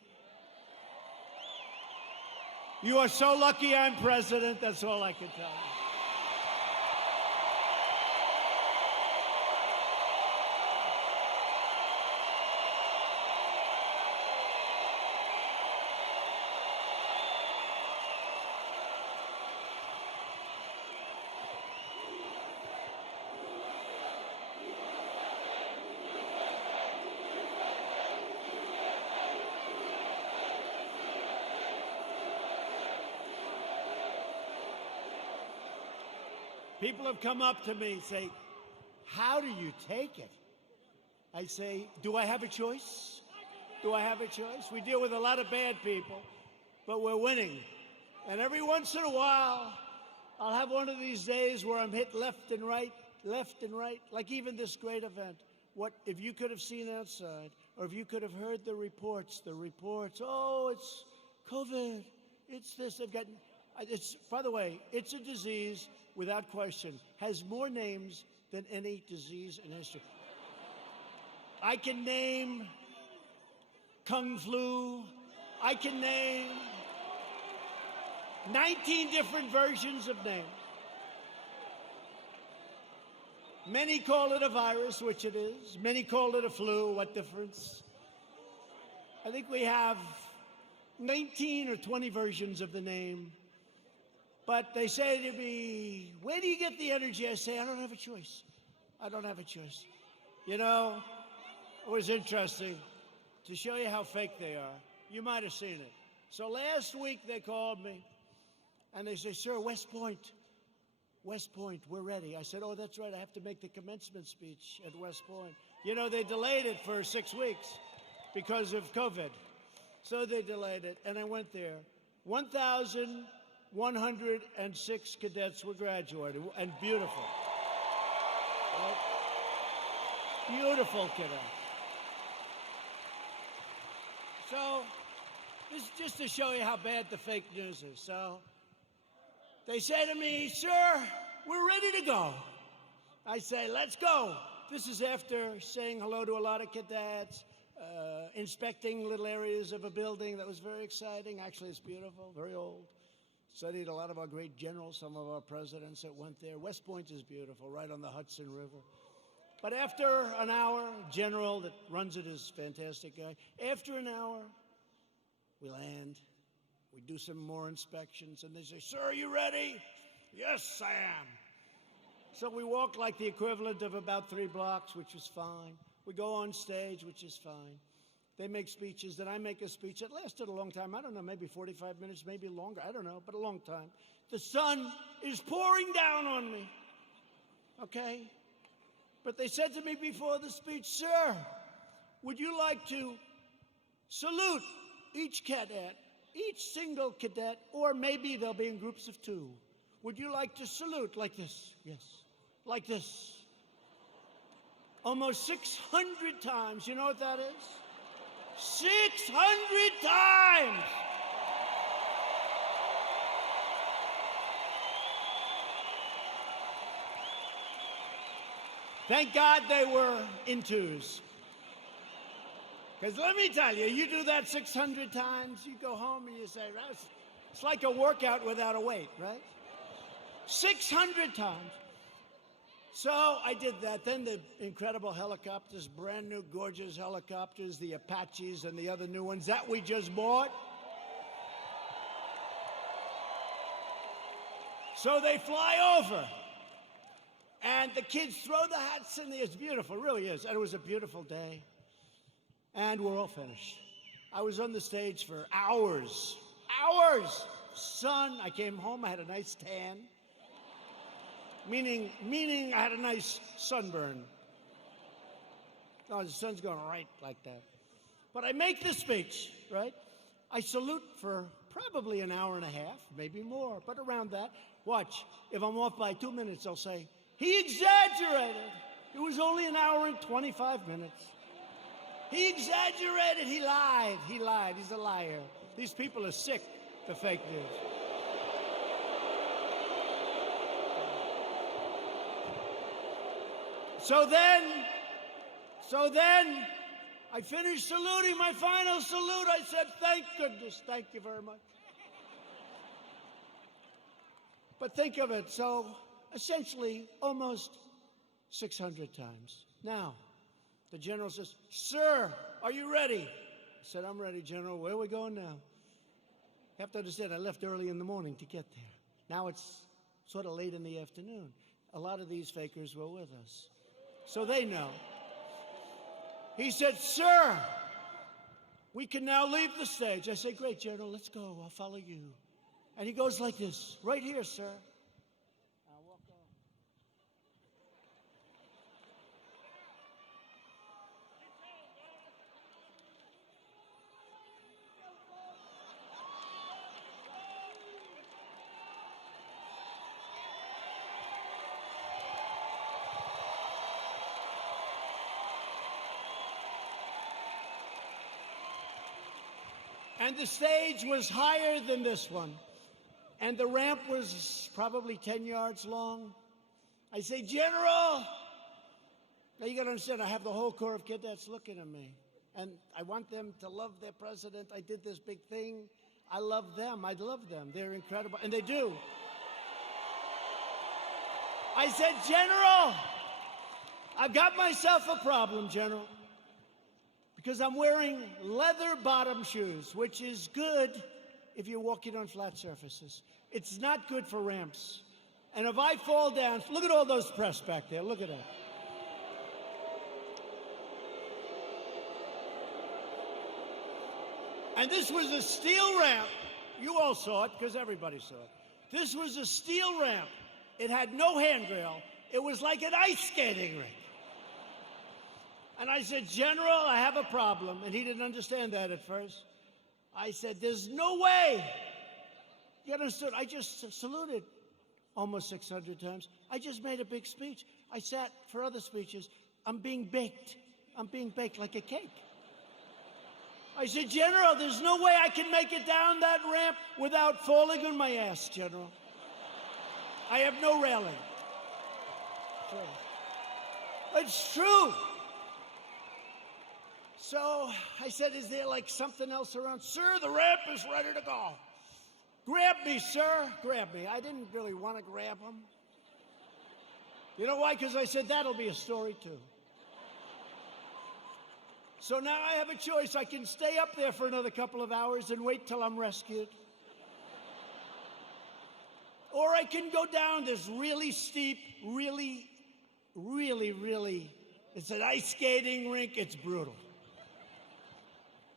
You are so lucky I'm president. That's all I can tell you. People have come up to me and say, how do you take it? I say, do I have a choice? Do I have a choice? We deal with a lot of bad people, but we're winning. And every once in a while, I'll have one of these days where I'm hit left and right, like even this great event. What if you could have seen outside, or if you could have heard the reports, oh, it's COVID, it's this, by the way, it's a disease, without question, has more names than any disease in history. I can name Kung Flu. I can name 19 different versions of names. Many call it a virus, which it is. Many call it a flu. What difference? I think we have 19 or 20 versions of the name. But they say to me, where do you get the energy? I say, I don't have a choice. I don't have a choice. You know, it was interesting to show you how fake they are. You might have seen it. So last week they called me and they say, sir, West Point, we're ready. I said, oh, that's right. I have to make the commencement speech at West Point. You know, they delayed it for 6 weeks because of COVID. So they delayed it, and I went there. 1,106 cadets were graduating, and beautiful. Right? Beautiful cadets. So, this is just to show you how bad the fake news is. So, they say to me, "Sir, we're ready to go." I say, "Let's go." This is after saying hello to a lot of cadets, inspecting little areas of a building that was very exciting. Actually, it's beautiful, very old. Studied a lot of our great generals, some of our presidents that went there. West Point is beautiful, right on the Hudson River. But after an hour, general that runs it is a fantastic guy. After an hour, we land. We do some more inspections, and they say, "Sir, are you ready?" "Yes, I am." So we walk like the equivalent of about 3 blocks, which was fine. We go on stage, which is fine. They make speeches, then I make a speech. It lasted a long time. I don't know, maybe 45 minutes, maybe longer. I don't know, but a long time. The sun is pouring down on me, okay? But they said to me before the speech, "Sir, would you like to salute each cadet, each single cadet, or maybe they'll be in groups of 2. Would you like to salute like this?" "Yes." "Like this." Almost 600 times. You know what that is? 600 times! Thank God they were in 2s. Because let me tell you, you do that 600 times, you go home and you say, it's like a workout without a weight, right? 600 times. So I did that. Then the incredible helicopters, brand new, gorgeous helicopters, the Apaches and the other new ones that we just bought. So they fly over. And the kids throw the hats in the air. It's beautiful, it really is. And it was a beautiful day. And we're all finished. I was on the stage for hours. Hours! Sun, I came home, I had a nice tan. Meaning I had a nice sunburn. No, the sun's going right like that. But I make this speech, right? I salute for probably an hour and a half, maybe more, but around that. Watch, if I'm off by 2 minutes, I'll say, "He exaggerated. It was only an hour and 25 minutes. He exaggerated, he lied, he's a liar." These people are sick, the fake news. So then, I finished saluting, my final salute. I said, "Thank goodness, thank you very much." But think of it, so essentially almost 600 times. Now, the general says, "Sir, are you ready?" I said, "I'm ready, General. Where are we going now?" You have to understand, I left early in the morning to get there. Now it's sort of late in the afternoon. A lot of these fakers were with us, so they know. He said, "Sir, we can now leave the stage." I said, "Great, General, let's go. I'll follow you." And he goes like this, "Right here, sir." I'll walk on. And the stage was higher than this one. And the ramp was probably 10 yards long. I say, "General," now you got to understand, I have the whole Corps of Cadets looking at me. And I want them to love their president. I did this big thing. I love them. I love them. They're incredible. And they do. I said, "General, I've got myself a problem, General. Because I'm wearing leather bottom shoes, which is good if you're walking on flat surfaces. It's not good for ramps. And if I fall down, look at all those press back there. Look at that. And this was a steel ramp. You all saw it, because everybody saw it. This was a steel ramp. It had no handrail. It was like an ice skating rink. And I said, "General, I have a problem." And he didn't understand that at first. I said, there's no way. You understood? I just saluted almost 600 times. I just made a big speech. I sat for other speeches. I'm being baked. I'm being baked like a cake. I said, General, there's no way I can make it down that ramp without falling on my ass, General. I have no railing. It's true. So I said, is there like something else around? Sir, the ramp is ready to go. Grab me, sir. Grab me. I didn't really want to grab him. You know why? Because I said, that'll be a story too. So now I have a choice. I can stay up there for another couple of hours and wait till I'm rescued. Or I can go down this really steep, really, it's an ice skating rink. It's brutal.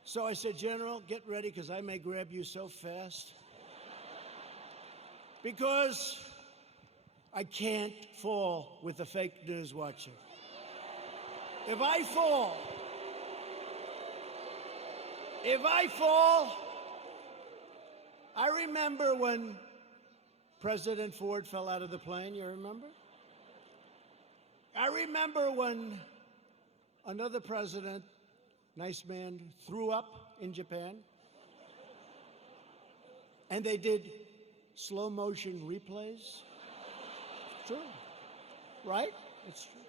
So I said, General, get ready, because I may grab you so fast. Because I can't fall with the fake news watching. If I fall, I remember when President Ford fell out of the plane, you remember? I remember when another president, nice man, threw up in Japan, and they did slow motion replays. It's true, right? It's true.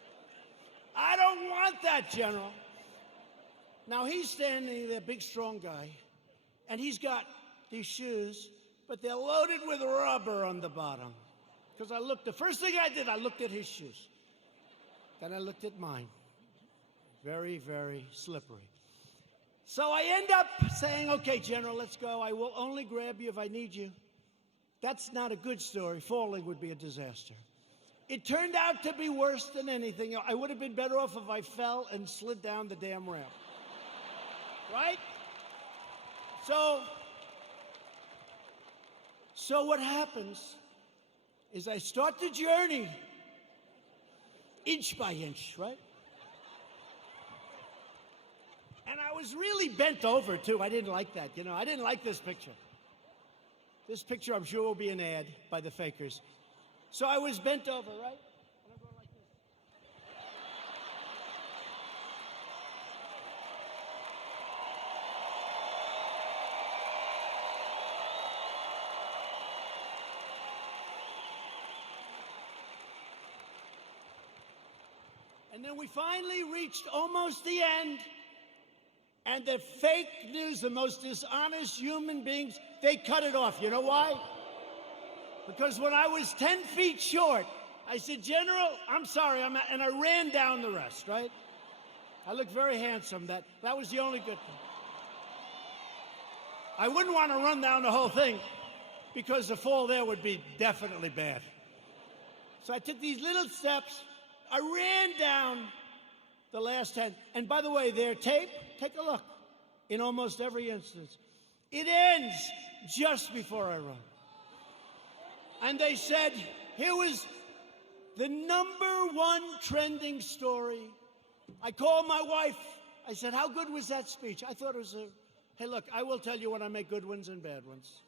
I don't want that, General. Now he's standing there, big strong guy, and he's got these shoes, but they're loaded with rubber on the bottom. Because the first thing I did, I looked at his shoes. Then I looked at mine. Very, very slippery. So I end up saying, okay, General, let's go. I will only grab you if I need you. That's not a good story. Falling would be a disaster. It turned out to be worse than anything. I would have been better off if I fell and slid down the damn ramp. Right? So what happens is I start the journey inch by inch, right? And I was really bent over, too. I didn't like that, you know. I didn't like this picture. This picture, I'm sure, will be an ad by the fakers. So I was bent over, right? And I'm going like this. And then we finally reached almost the end. And the fake news, the most dishonest human beings, they cut it off. You know why? Because when I was 10 feet short, I said, General, I'm sorry, and I ran down the rest, right? I looked very handsome. That was the only good thing. I wouldn't want to run down the whole thing, because the fall there would be definitely bad. So I took these little steps. I ran down the last 10. And by the way, their tape, take a look. In almost every instance, it ends just before I run. And they said, here was the #1 trending story. I called my wife. I said, how good was that speech? I thought it was hey, look, I will tell you when I make good ones and bad ones.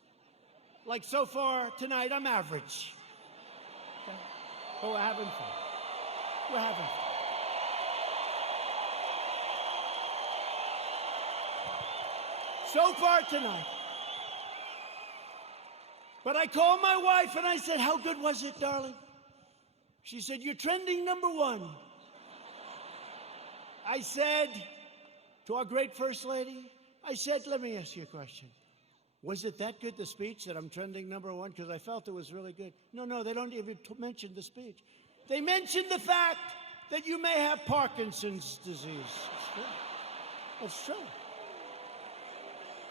Like so far tonight, I'm average. Okay? But we're having fun. We're having fun. So far tonight. But I called my wife and I said, how good was it, darling? She said, you're trending #1. I said to our great First Lady, I said, let me ask you a question. Was it that good, the speech, that I'm trending #1? Because I felt it was really good. No, they don't even mention the speech. They mentioned the fact that you may have Parkinson's disease. It's true.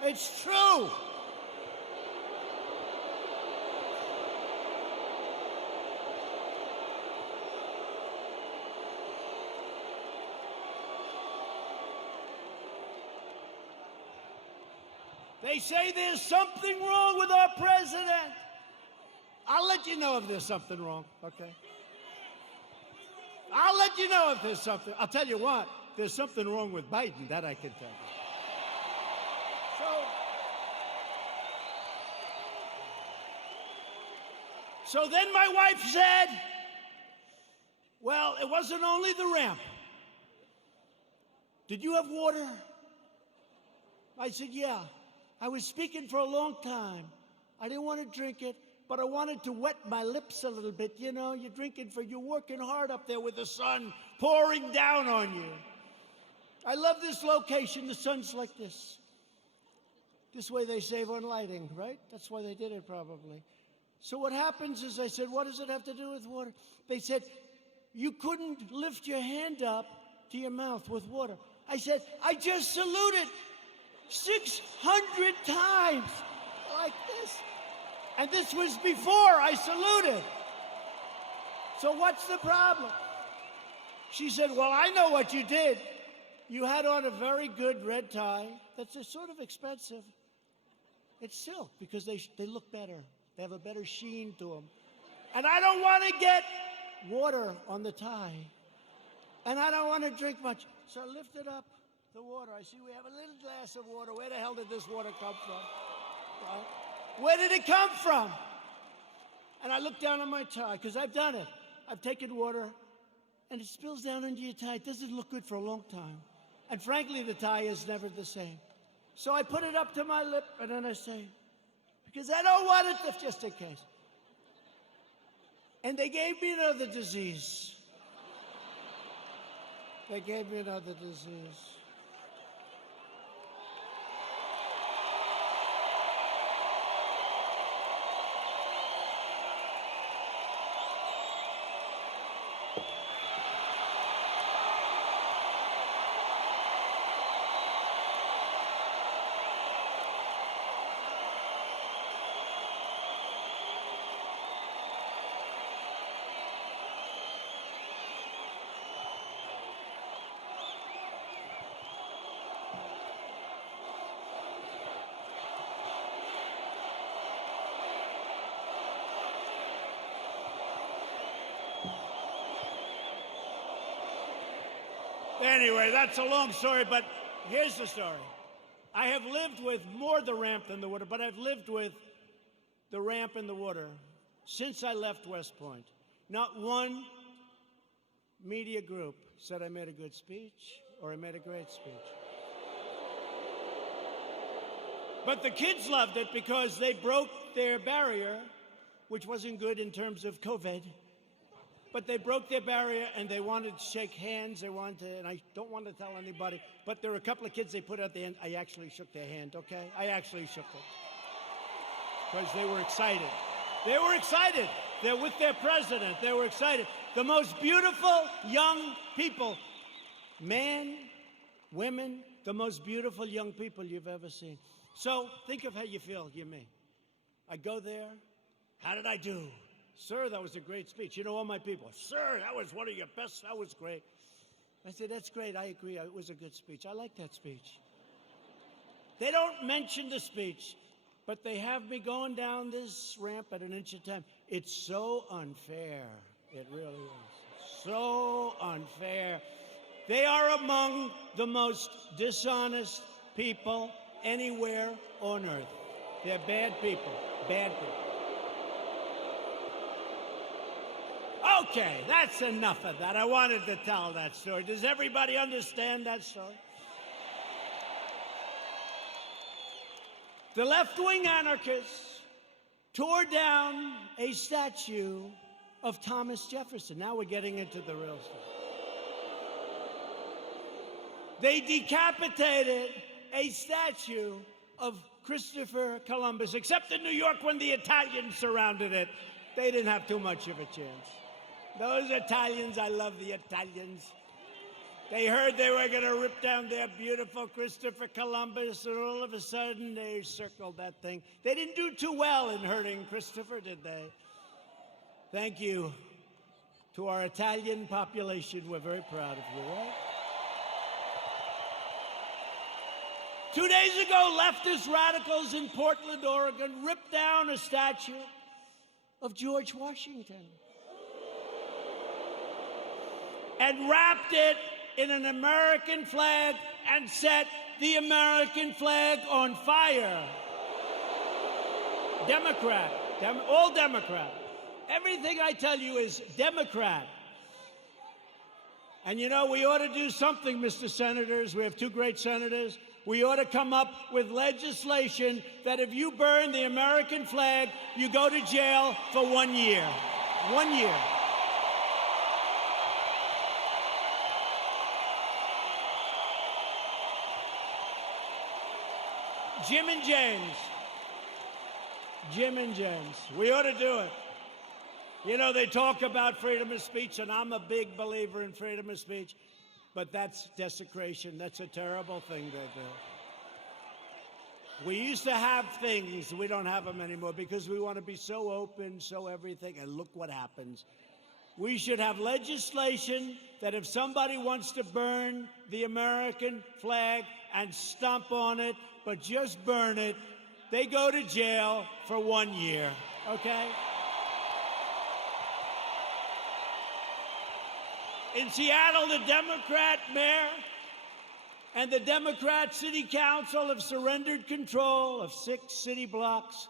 It's true. They say there's something wrong with our president. I'll let you know if there's something wrong, okay? I'll let you know if there's something. I'll tell you what, there's something wrong with Biden, that I can tell you. So then my wife said, well, it wasn't only the ramp. Did you have water? I said, yeah. I was speaking for a long time. I didn't want to drink it, but I wanted to wet my lips a little bit. You know, you're working hard up there with the sun pouring down on you. I love this location. The sun's like this. This way they save on lighting, right? That's why they did it probably. So what happens is I said, what does it have to do with water? They said, you couldn't lift your hand up to your mouth with water. I said, I just saluted 600 times like this. And this was before I saluted. So what's the problem? She said, well, I know what you did. You had on a very good red tie. That's sort of expensive. It's silk because they look better. They have a better sheen to them. And I don't want to get water on the tie. And I don't want to drink much. So I lifted up the water. I see we have a little glass of water. Where the hell did this water come from? Right? Where did it come from? And I looked down on my tie, because I've done it. I've taken water, and it spills down into your tie. It doesn't look good for a long time. And frankly, the tie is never the same. So I put it up to my lip, and then I say, because I don't want it to, just in case. And they gave me another disease. They gave me another disease. Anyway, that's a long story, but here's the story. I have lived with more the ramp than the water, but I've lived with the ramp and the water since I left West Point. Not one media group said I made a good speech or I made a great speech. But the kids loved it because they broke their barrier, which wasn't good in terms of COVID. But they broke their barrier, and they wanted to shake hands. They wanted to, and I don't want to tell anybody, but there were a couple of kids they put at the end. I actually shook their hand, okay? I actually shook it. Because they were excited. They were excited. They're with their president. They were excited. The most beautiful young people, men, women, the most beautiful young people you've ever seen. So think of how you feel, you me. I go there. How did I do? Sir, that was a great speech. You know, all my people, sir, that was one of your best. That was great. I said, that's great. I agree. It was a good speech. I like that speech. They don't mention the speech, but they have me going down this ramp at an inch at a time. It's so unfair. It really is. So unfair. They are among the most dishonest people anywhere on earth. They're bad people. Bad people. Okay, that's enough of that. I wanted to tell that story. Does everybody understand that story? The left-wing anarchists tore down a statue of Thomas Jefferson. Now we're getting into the real stuff. They decapitated a statue of Christopher Columbus, except in New York when the Italians surrounded it. They didn't have too much of a chance. Those Italians, I love the Italians. They heard they were going to rip down their beautiful Christopher Columbus, and all of a sudden they circled that thing. They didn't do too well in hurting Christopher, did they? Thank you to our Italian population. We're very proud of you, right? 2 days ago, leftist radicals in Portland, Oregon, ripped down a statue of George Washington and wrapped it in an American flag and set the American flag on fire. Democrat, all Democrat. Everything I tell you is Democrat. And you know, we ought to do something, Mr. Senators. We have two great senators. We ought to come up with legislation that if you burn the American flag, you go to jail for 1 year. 1 year. Jim and James. Jim and James. We ought to do it. You know, they talk about freedom of speech, and I'm a big believer in freedom of speech, but that's desecration. That's a terrible thing to do. We used to have things, we don't have them anymore because we want to be so open, so everything, and look what happens. We should have legislation that if somebody wants to burn the American flag and stomp on it, but just burn it, they go to jail for 1 year, okay? In Seattle, the Democrat mayor and the Democrat city council have surrendered control of 6 city blocks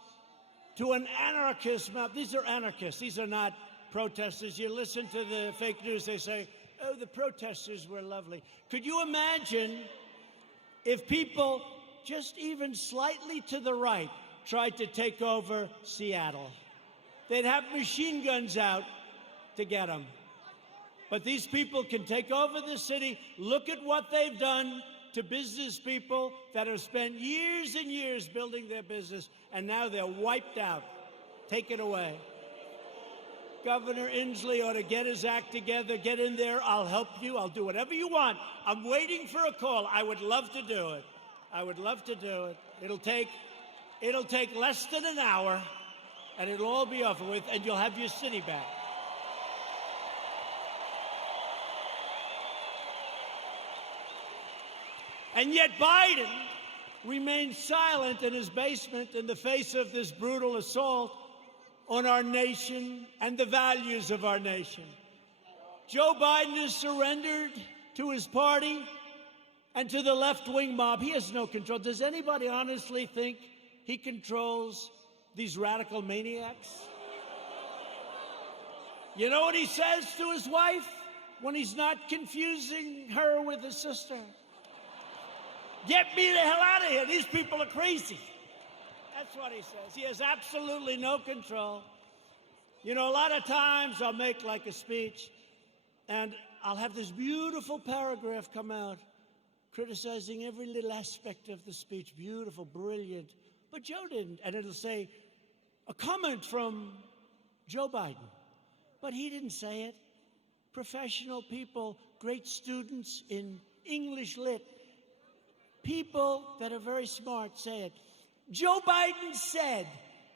to an anarchist mob. These are anarchists. These are not protesters. You listen to the fake news, they say, oh, the protesters were lovely. Could you imagine if people just even slightly to the right tried to take over Seattle? They'd have machine guns out to get them. But these people can take over the city. Look at what they've done to business people that have spent years and years building their business, and now they're wiped out. Take it away. Governor Inslee ought to get his act together, get in there. I'll help you. I'll do whatever you want. I'm waiting for a call. I would love to do it. I would love to do it. It'll take less than an hour, and it'll all be over with, and you'll have your city back. And yet Biden remains silent in his basement in the face of this brutal assault on our nation and the values of our nation. Joe Biden has surrendered to his party and to the left-wing mob. He has no control. Does anybody honestly think he controls these radical maniacs? You know what he says to his wife when he's not confusing her with his sister? Get me the hell out of here. These people are crazy. That's what he says. He has absolutely no control. You know, a lot of times I'll make like a speech, and I'll have this beautiful paragraph come out criticizing every little aspect of the speech. Beautiful, brilliant. But Joe didn't. And it'll say, a comment from Joe Biden. But he didn't say it. Professional people, great students in English lit, people that are very smart say it. Joe Biden said,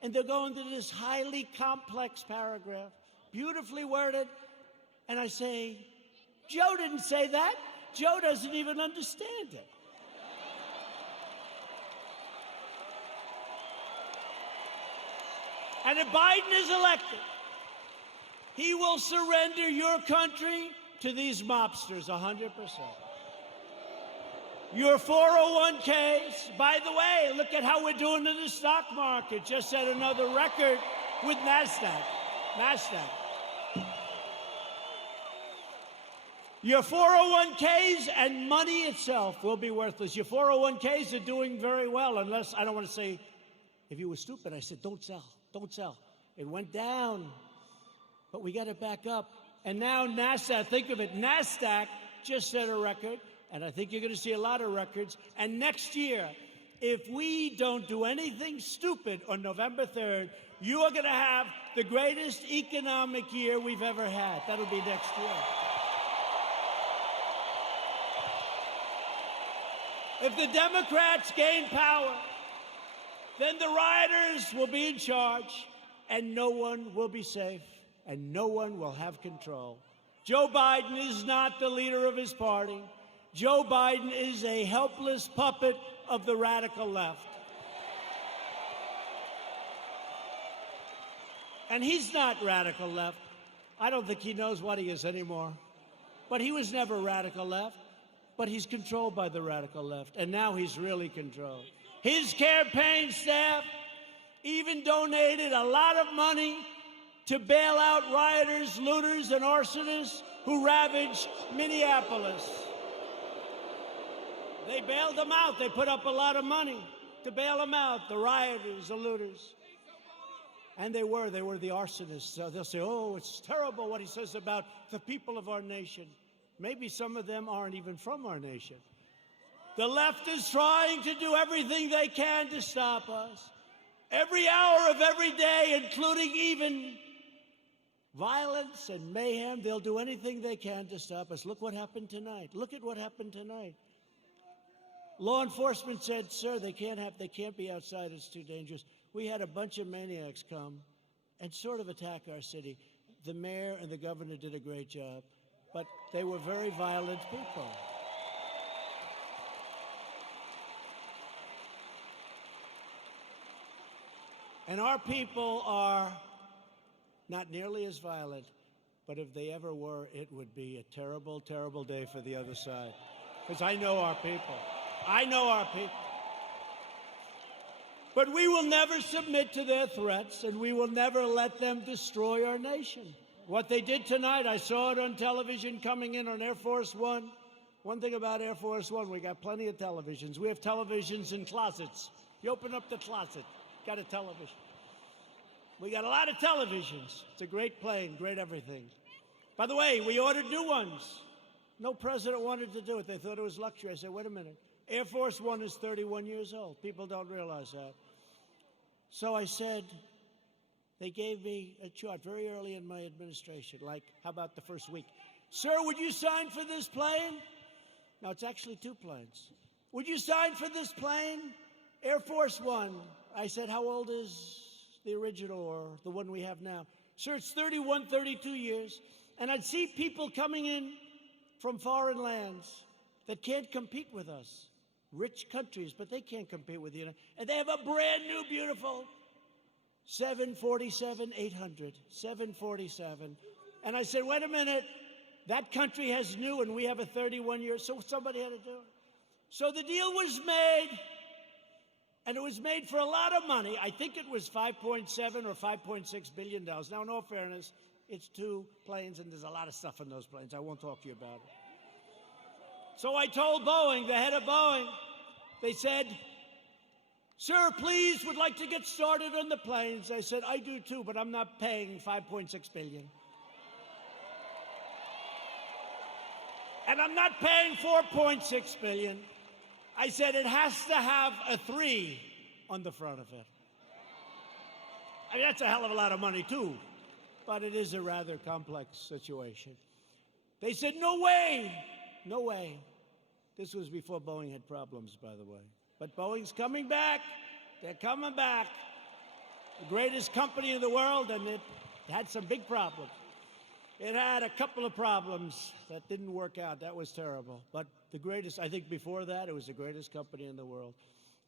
and they'll go into this highly complex paragraph, beautifully worded, and I say, Joe didn't say that. Joe doesn't even understand it. And if Biden is elected, he will surrender your country to these mobsters 100%. Your 401ks, by the way, look at how we're doing in the stock market. Just set another record with NASDAQ. Your 401ks and money itself will be worthless. Your 401ks are doing very well, unless, I don't want to say, if you were stupid, I said, don't sell, don't sell. It went down, but we got it back up. And now NASDAQ, think of it, NASDAQ just set a record. And I think you're going to see a lot of records. And next year, if we don't do anything stupid on November 3rd, you are going to have the greatest economic year we've ever had. That'll be next year. If the Democrats gain power, then the rioters will be in charge, and no one will be safe, and no one will have control. Joe Biden is not the leader of his party. Joe Biden is a helpless puppet of the radical left. And he's not radical left. I don't think he knows what he is anymore. But he was never radical left. But he's controlled by the radical left. And now he's really controlled. His campaign staff even donated a lot of money to bail out rioters, looters, and arsonists who ravaged Minneapolis. They bailed them out. They put up a lot of money to bail them out, the rioters, the looters. And they were the arsonists. So they'll say, oh, it's terrible what he says about the people of our nation. Maybe some of them aren't even from our nation. The left is trying to do everything they can to stop us. Every hour of every day, including even violence and mayhem, they'll do anything they can to stop us. Look what happened tonight. Look at what happened tonight. Law enforcement said, sir, they can't be outside. It's too dangerous. We had a bunch of maniacs come and sort of attack our city. The mayor and the governor did a great job, but they were very violent people. And our people are not nearly as violent, but if they ever were, it would be a terrible, terrible day for the other side. Because I know our people. I know our people. But we will never submit to their threats, and we will never let them destroy our nation. What they did tonight, I saw it on television coming in on Air Force One. One thing about Air Force One, we got plenty of televisions. We have televisions in closets. You open up the closet, got a television. We got a lot of televisions. It's a great plane, great everything. By the way, we ordered new ones. No president wanted to do it. They thought it was luxury. I said, wait a minute. Air Force One is 31 years old. People don't realize that. So I said, they gave me a chart very early in my administration, like, how about the first week? Sir, would you sign for this plane? Now, it's actually two planes. Would you sign for this plane? Air Force One. I said, how old is the original or the one we have now? Sir, it's 31, 32 years. And I'd see people coming in from foreign lands that can't compete with us. Rich countries, but they can't compete with you. And they have a brand new, beautiful 747-800, 747. And I said, wait a minute, that country has new and we have a 31 year, so somebody had to do it. So the deal was made, and it was made for a lot of money. I think it was $5.7 or $5.6 billion. Now, in all fairness, it's two planes, and there's a lot of stuff in those planes. I won't talk to you about it. So I told Boeing, the head of Boeing, they said, sir, please, would like to get started on the planes. I said, I do too, but I'm not paying $5.6 billion. And I'm not paying $4.6 billion. I said, it has to have a 3 on the front of it. I mean, that's a hell of a lot of money too, but it is a rather complex situation. They said, no way. No way. This was before Boeing had problems, by the way. But Boeing's coming back. They're coming back. The greatest company in the world, and it had some big problems. It had a couple of problems that didn't work out. That was terrible. But the greatest, I think before that, it was the greatest company in the world.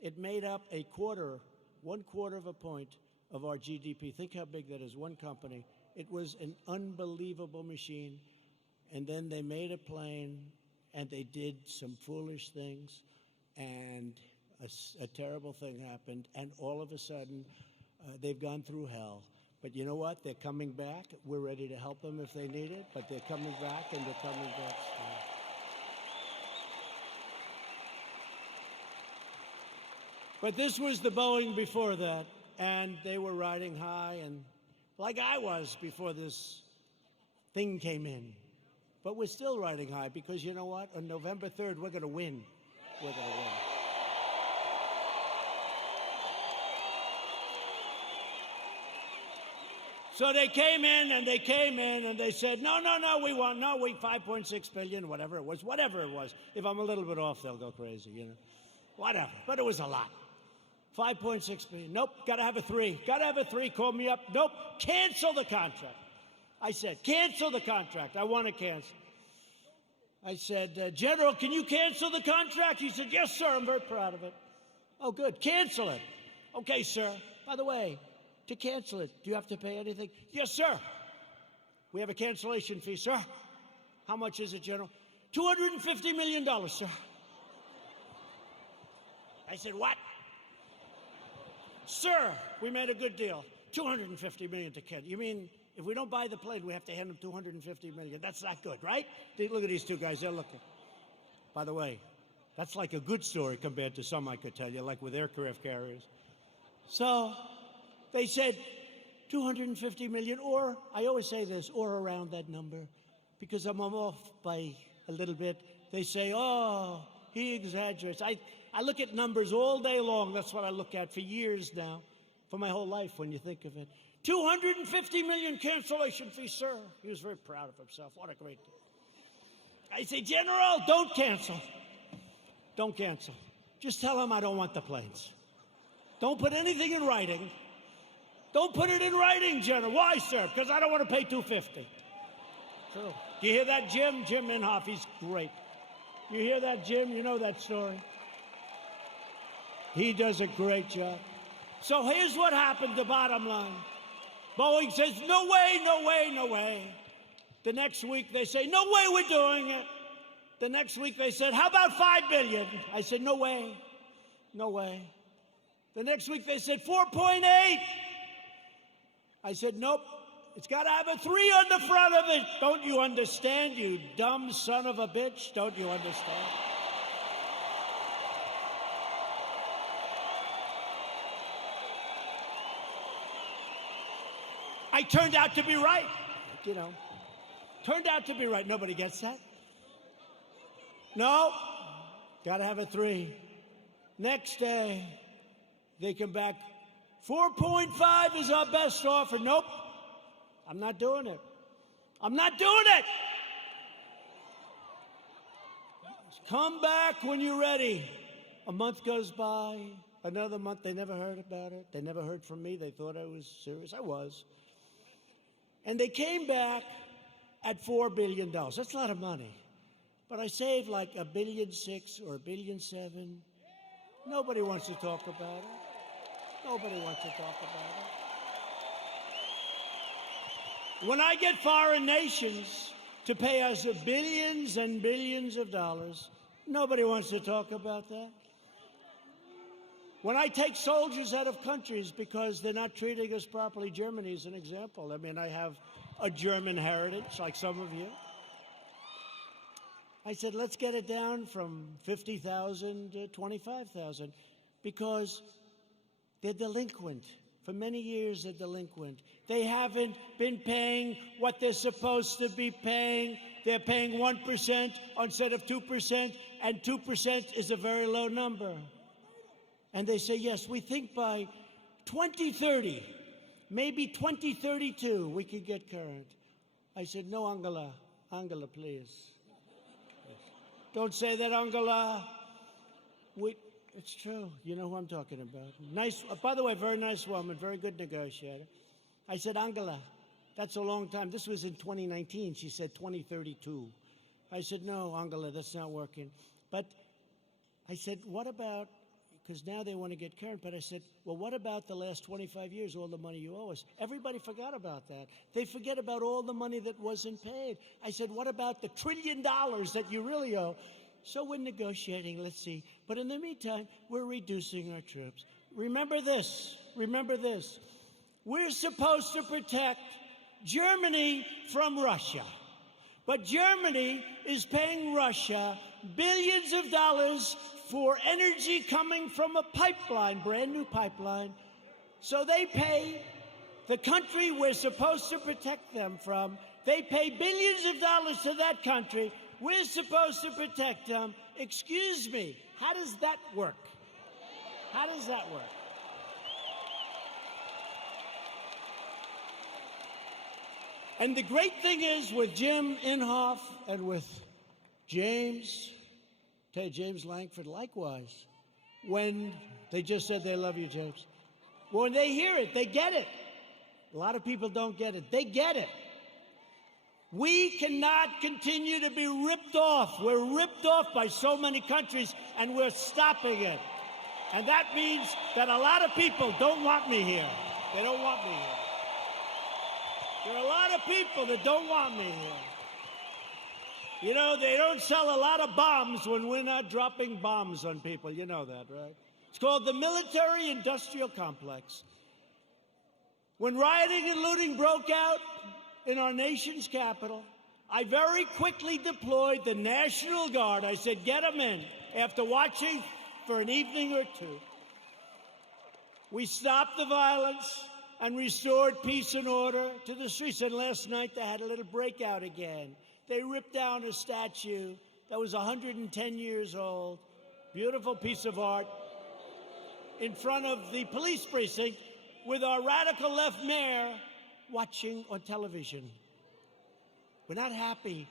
It made up 1/4 of a point of our GDP. Think how big that is, one company. It was an unbelievable machine. And then they made a plane, and they did some foolish things, and a terrible thing happened, and all of a sudden, they've gone through hell. But you know what? They're coming back. We're ready to help them if they need it, but they're coming back, and they're coming back strong. But this was the Boeing before that, and they were riding high, and like I was before this thing came in. But we're still riding high because you know what? On November 3rd, we're going to win. We're going to win. So they came in and they said, no, we want, 5.6 billion, whatever it was. If I'm a little bit off, they'll go crazy, you know. Whatever. But it was a lot. 5.6 billion. Nope, got to have a 3. Got to have a 3. Call me up. Nope, cancel the contract. I said, cancel the contract. I want to cancel. I said, General, can you cancel the contract? He said, yes, sir. I'm very proud of it. Oh, good. Cancel it. Okay, sir. By the way, to cancel it, do you have to pay anything? Yes, sir. We have a cancellation fee, sir. How much is it, General? $250 million, sir. I said, what? Sir, we made a good deal. $250 million to cancel. You mean If we don't buy the plane, we have to hand them $250 million. That's not good, right? Look at these two guys. They're looking. By the way, that's like a good story compared to some I could tell you, like with aircraft carriers. So they said $250 million, or I always say this, or around that number, because I'm off by a little bit. They say, oh, he exaggerates. I look at numbers all day long. That's what I look at for years now, for my whole life when you think of it. $250 million cancellation fee, sir. He was very proud of himself. What a great day. I say, General, don't cancel. Don't cancel. Just tell him I don't want the planes. Don't put anything in writing. Don't put it in writing, General. Why, sir? Because I don't want to pay $250. True. Do you hear that, Jim? Jim Inhofe, he's great. You hear that, Jim? You know that story. He does a great job. So here's what happened, the bottom line. Boeing says, no way, no way, no way. The next week they say, no way we're doing it. The next week they said, how about $5 billion? I said, no way, no way. The next week they said, 4.8. I said, nope, it's got to have a 3 on the front of it. Don't you understand, you dumb son of a bitch? Don't you understand? I turned out to be right, you know. Turned out to be right. Nobody gets that. No, got to have a 3. Next day, they come back. 4.5 is our best offer. Nope, I'm not doing it. I'm not doing it. Come back when you're ready. A month goes by, another month. They never heard about it. They never heard from me. They thought I was serious. I was. And they came back at $4 billion. That's a lot of money. But I saved like $1.6 billion or $1.7 billion. Nobody wants to talk about it. Nobody wants to talk about it. When I get foreign nations to pay us billions and billions of dollars, nobody wants to talk about that. When I take soldiers out of countries because they're not treating us properly, Germany is an example. I mean, I have a German heritage, like some of you. I said, let's get it down from 50,000 to 25,000 because they're delinquent. For many years, they're delinquent. They haven't been paying what they're supposed to be paying. They're paying 1% instead of 2%, and 2% is a very low number. And they say, yes, we think by 2030, maybe 2032, we could get current. I said, no, Angela. Angela, please. Don't say that, Angela. It's true. You know who I'm talking about. Nice, by the way, very nice woman, very good negotiator. I said, Angela, that's a long time. This was in 2019. She said 2032. I said, no, Angela, that's not working. But I said, what about, because now they want to get current, but I said, well, what about the last 25 years, all the money you owe us? Everybody forgot about that. They forget about all the money that wasn't paid. I said, what about the $1 trillion that you really owe? So we're negotiating, let's see. But in the meantime, we're reducing our troops. Remember this, remember this. We're supposed to protect Germany from Russia. But Germany is paying Russia billions of dollars for energy coming from a pipeline, brand new pipeline. So they pay the country we're supposed to protect them from. They pay billions of dollars to that country. We're supposed to protect them. Excuse me, how does that work? How does that work? And the great thing is with Jim Inhofe and with James Langford, likewise, when they just said they love you, James. When they hear it, they get it. A lot of people don't get it. They get it. We cannot continue to be ripped off. We're ripped off by so many countries, and we're stopping it. And that means that a lot of people don't want me here. They don't want me here. There are a lot of people that don't want me here. You know, they don't sell a lot of bombs when we're not dropping bombs on people. You know that, right? It's called the military-industrial complex. When rioting and looting broke out in our nation's capital, I very quickly deployed the National Guard. I said, get them in. After watching for an evening or two, we stopped the violence and restored peace and order to the streets. And last night they had a little breakout again. They ripped down a statue that was 110 years old, beautiful piece of art, in front of the police precinct with our radical left mayor watching on television. We're not happy.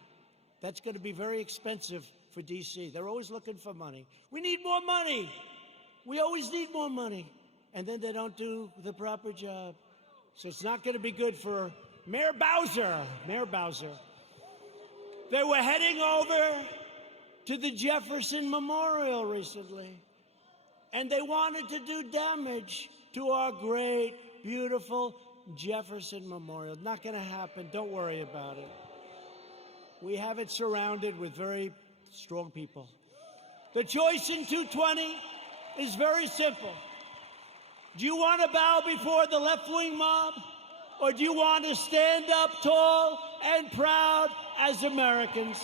That's going to be very expensive for D.C. They're always looking for money. We need more money. We always need more money. And then they don't do the proper job. So it's not going to be good for Mayor Bowser. Mayor Bowser. They were heading over to the Jefferson Memorial recently, and they wanted to do damage to our great, beautiful Jefferson Memorial. Not going to happen. Don't worry about it. We have it surrounded with very strong people. The choice in 220 is very simple. Do you want to bow before the left-wing mob, or do you want to stand up tall and proud as Americans?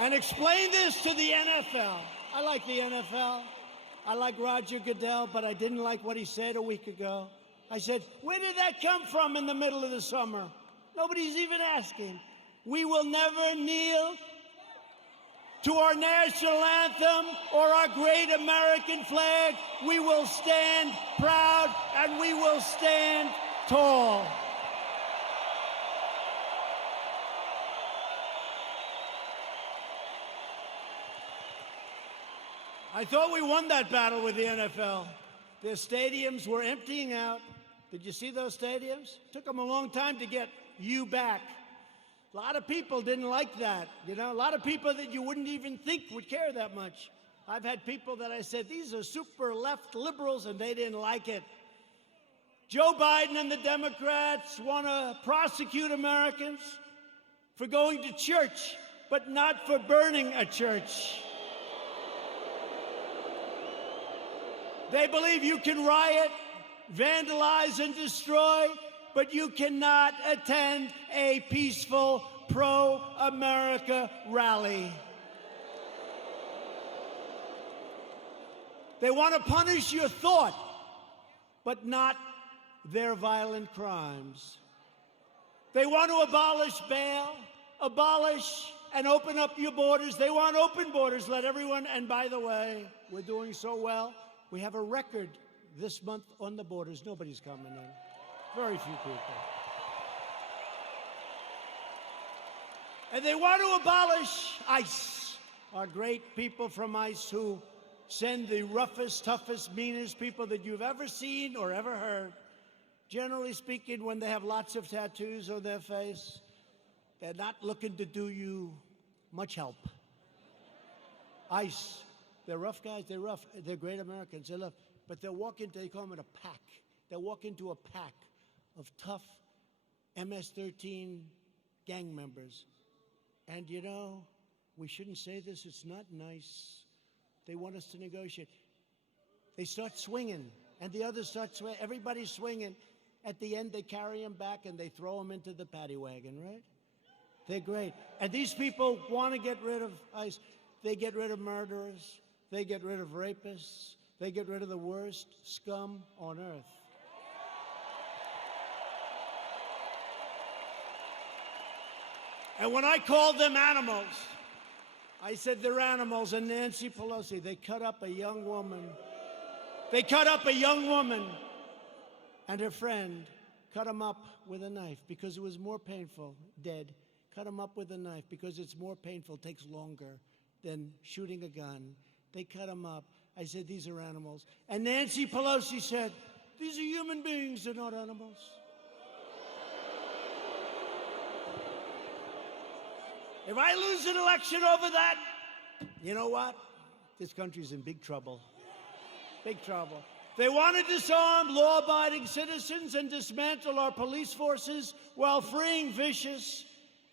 And explain this to the NFL. I like the NFL. I like Roger Goodell, but I didn't like what he said a week ago. I said, where did that come from in the middle of the summer? Nobody's even asking. We will never kneel to our national anthem or our great American flag. We will stand proud and we will stand tall. I thought we won that battle with the NFL. Their stadiums were emptying out. Did you see those stadiums? Took them a long time to get you back. A lot of people didn't like that. You know, a lot of people that you wouldn't even think would care that much. I've had people that I said, these are super left liberals, and they didn't like it. Joe Biden and the Democrats want to prosecute Americans for going to church, but not for burning a church. They believe you can riot, vandalize, and destroy, but you cannot attend a peaceful pro-America rally. They want to punish your thought, but not their violent crimes. They want to abolish bail, abolish and open up your borders. They want open borders, let everyone, and by the way, we're doing so well. We have a record this month on the borders. Nobody's coming in. Very few people. And they want to abolish ICE. Our great people from ICE who send the roughest, toughest, meanest people that you've ever seen or ever heard. Generally speaking, when they have lots of tattoos on their face, they're not looking to do you much help. ICE. They're rough guys, they're rough, they're great Americans, they love, but they'll walk into, they call them a pack. They'll walk into a pack of tough MS-13 gang members. And you know, we shouldn't say this, it's not nice. They want us to negotiate. They start swinging, and the others start swinging, everybody's swinging. At the end, they carry them back and they throw them into the paddy wagon, right? They're great. And these people want to get rid of ICE. They get rid of murderers. They get rid of rapists. They get rid of the worst scum on earth. And when I called them animals, I said they're animals. And Nancy Pelosi, they cut up a young woman. They cut up a young woman, and her friend cut him up with a knife because it was more painful, dead. Cut him up with a knife because it's more painful, takes longer than shooting a gun. They cut him up. I said, these are animals. And Nancy Pelosi said, these are human beings, they're not animals. If I lose an election over that, you know what? This country's in big trouble. Big trouble. They want to disarm law-abiding citizens and dismantle our police forces while freeing vicious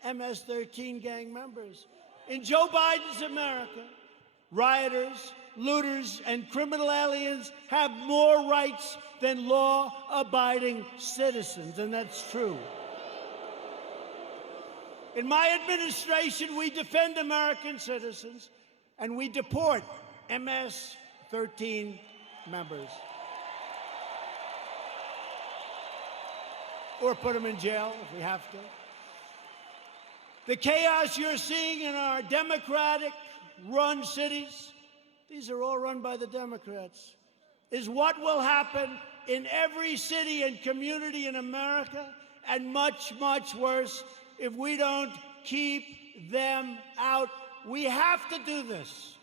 MS-13 gang members. In Joe Biden's America, rioters, looters, and criminal aliens have more rights than law-abiding citizens, and that's true. In my administration, we defend American citizens, and we deport MS-13 members. Or put them in jail if we have to. The chaos you're seeing in our Democratic-run cities, these are all run by the Democrats, is what will happen in every city and community in America, and much, much worse if we don't keep them out. We have to do this.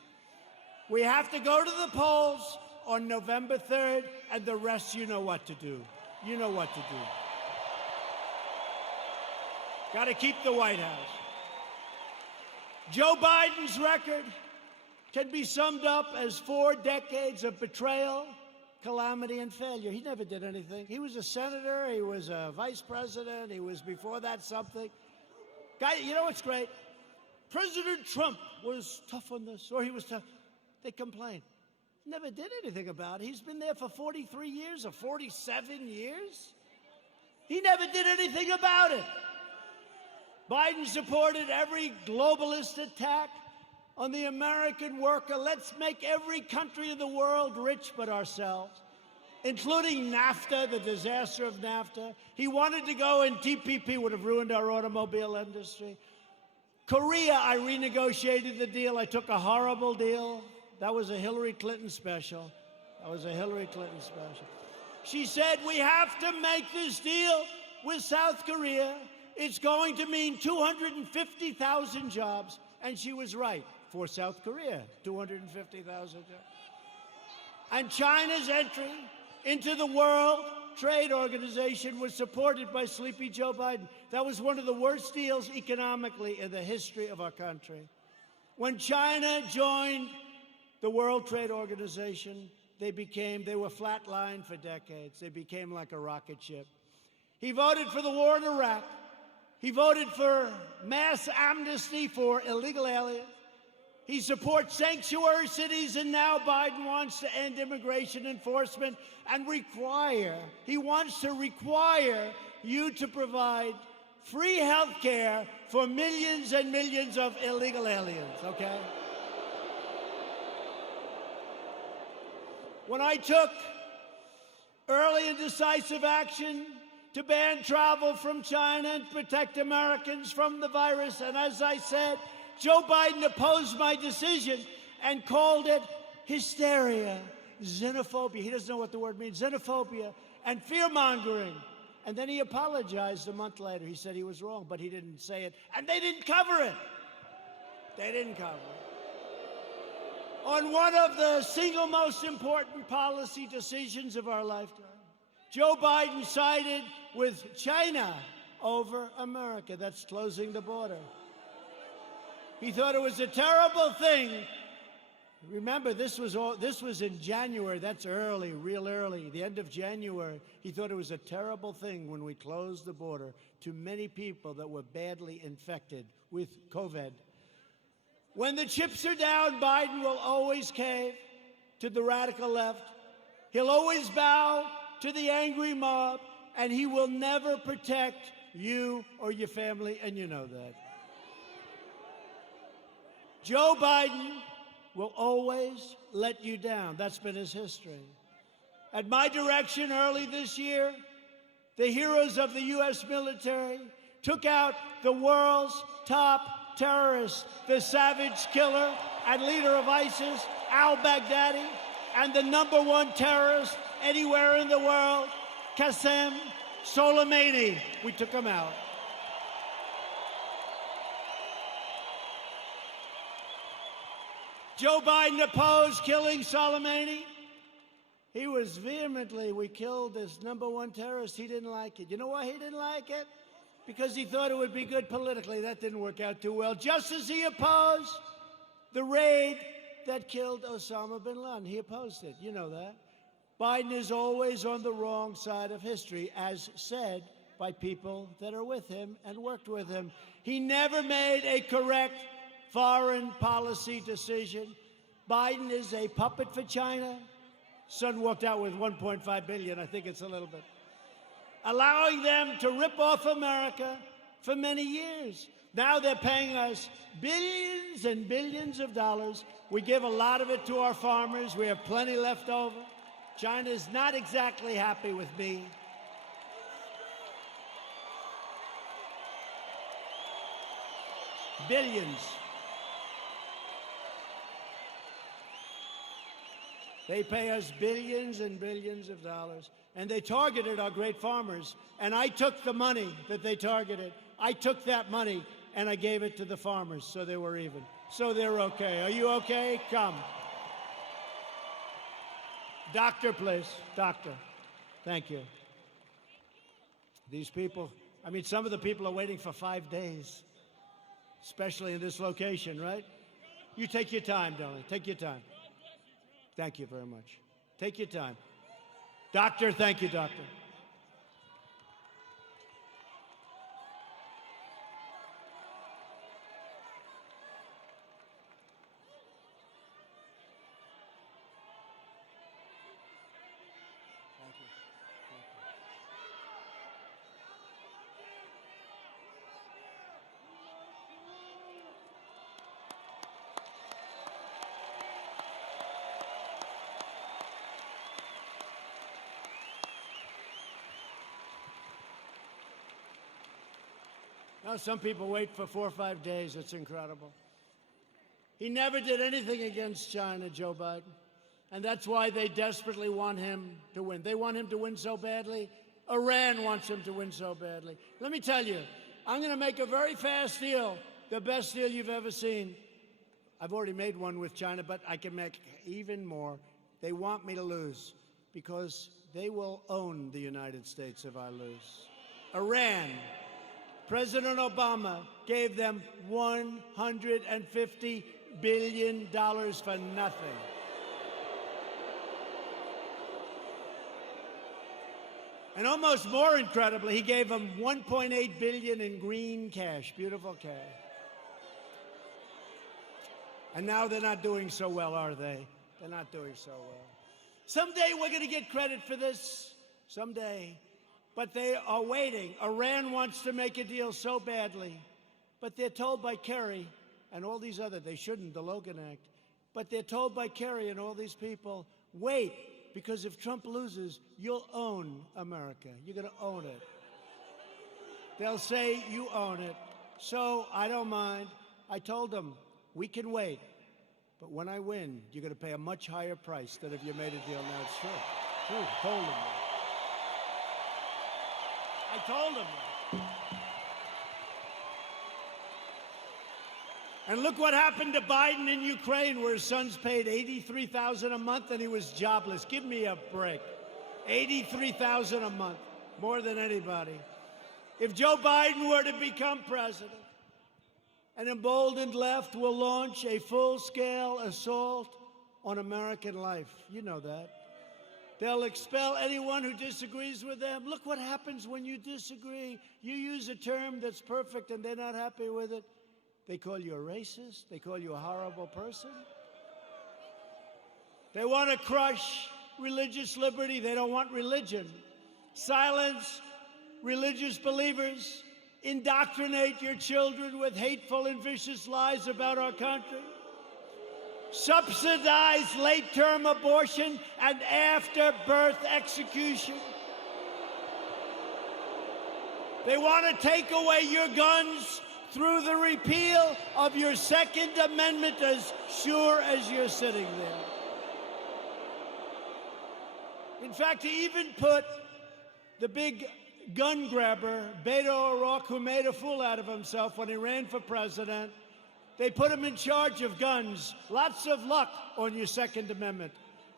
We have to go to the polls on November 3rd, and the rest, you know what to do. You know what to do. Got to keep the White House. Joe Biden's record can be summed up as 4 decades of betrayal, calamity, and failure. He never did anything. He was a senator. He was a vice president. He was, before that, something. Guy, you know what's great? President Trump was tough on this, or he was tough. They complained. Never did anything about it. He's been there for 43 years or 47 years. He never did anything about it. Biden supported every globalist attack on the American worker. Let's make every country in the world rich but ourselves, including NAFTA, the disaster of NAFTA. He wanted to go, and TPP would have ruined our automobile industry. Korea, I renegotiated the deal. I took a horrible deal. That was a Hillary Clinton special. That was a Hillary Clinton special. She said, we have to make this deal with South Korea. It's going to mean 250,000 jobs. And she was right. For South Korea, 250,000 jobs. And China's entry into the World Trade Organization was supported by Sleepy Joe Biden. That was one of the worst deals economically in the history of our country. When China joined the World Trade Organization, they were flatlined for decades. They became like a rocket ship. He voted for the war in Iraq. He voted for mass amnesty for illegal aliens. He supports sanctuary cities, and now Biden wants to end immigration enforcement and he wants to require you to provide free health care for millions and millions of illegal aliens, okay? When I took early and decisive action to ban travel from China and protect Americans from the virus, and as I said, Joe Biden opposed my decision and called it hysteria, xenophobia. He doesn't know what the word means, xenophobia, and fear-mongering. And then he apologized a month later. He said he was wrong, but he didn't say it. And they didn't cover it. They didn't cover it. On one of the single most important policy decisions of our lifetime, Joe Biden sided with China over America. That's closing the border. He thought it was a terrible thing. Remember, this was in January. That's early, real early, the end of January. He thought it was a terrible thing when we closed the border to many people that were badly infected with COVID. When the chips are down, Biden will always cave to the radical left. He'll always bow to the angry mob, and he will never protect you or your family, and you know that. Joe Biden will always let you down. That's been his history. At my direction early this year, the heroes of the U.S. military took out the world's top terrorist, the savage killer and leader of ISIS, al-Baghdadi, and the #1 terrorist anywhere in the world, Qasem Soleimani. We took him out. Joe Biden opposed killing Soleimani. He was vehemently, we killed this #1 terrorist. He didn't like it. You know why he didn't like it? Because he thought it would be good politically. That didn't work out too well. Just as he opposed the raid that killed Osama bin Laden. He opposed it. You know that. Biden is always on the wrong side of history, as said by people that are with him and worked with him. He never made a correct foreign policy decision. Biden is a puppet for China. Son walked out with $1.5 billion. I think it's a little bit. Allowing them to rip off America for many years. Now they're paying us billions and billions of dollars. We give a lot of it to our farmers. We have plenty left over. China's not exactly happy with me. Billions. They pay us billions and billions of dollars, and they targeted our great farmers. And I took the money that they targeted. I took that money, and I gave it to the farmers, so they were even. So they're okay. Are you okay? Come. Doctor, please. Doctor. Thank you. These people, I mean, some of the people are waiting for 5 days, especially in this location, right? You take your time, darling. Take your time. Thank you very much. Take your time. Doctor, thank you, doctor. Now, some people wait for 4 or 5 days. It's incredible. He never did anything against China, Joe Biden. And that's why they desperately want him to win. They want him to win so badly. Iran wants him to win so badly. Let me tell you, I'm going to make a very fast deal, the best deal you've ever seen. I've already made one with China, but I can make even more. They want me to lose because they will own the United States if I lose. Iran. President Obama gave them $150 billion for nothing. And almost more incredibly, he gave them $1.8 billion in green cash, beautiful cash. And now they're not doing so well, are they? They're not doing so well. Someday we're going to get credit for this. Someday. But they are waiting. Iran wants to make a deal so badly. But they're told by Kerry and all these other, they shouldn't, the Logan Act. But they're told by Kerry and all these people, wait, because if Trump loses, you'll own America. You're going to own it. They'll say you own it. So I don't mind. I told them, we can wait. But when I win, you're going to pay a much higher price than if you made a deal now. It's true. True. Told them that. I told him that. And look what happened to Biden in Ukraine, where his son's paid $83,000 a month and he was jobless. Give me a break. $83,000 a month, more than anybody. If Joe Biden were to become president, an emboldened left will launch a full-scale assault on American life. You know that. They'll expel anyone who disagrees with them. Look what happens when you disagree. You use a term that's perfect and they're not happy with it. They call you a racist. They call you a horrible person. They want to crush religious liberty. They don't want religion. Silence religious believers. Indoctrinate your children with hateful and vicious lies about our country. Subsidize late-term abortion and after-birth execution. They want to take away your guns through the repeal of your Second Amendment as sure as you're sitting there. In fact, to even put the big gun grabber, Beto O'Rourke, who made a fool out of himself when he ran for president, they put him in charge of guns. Lots of luck on your Second Amendment.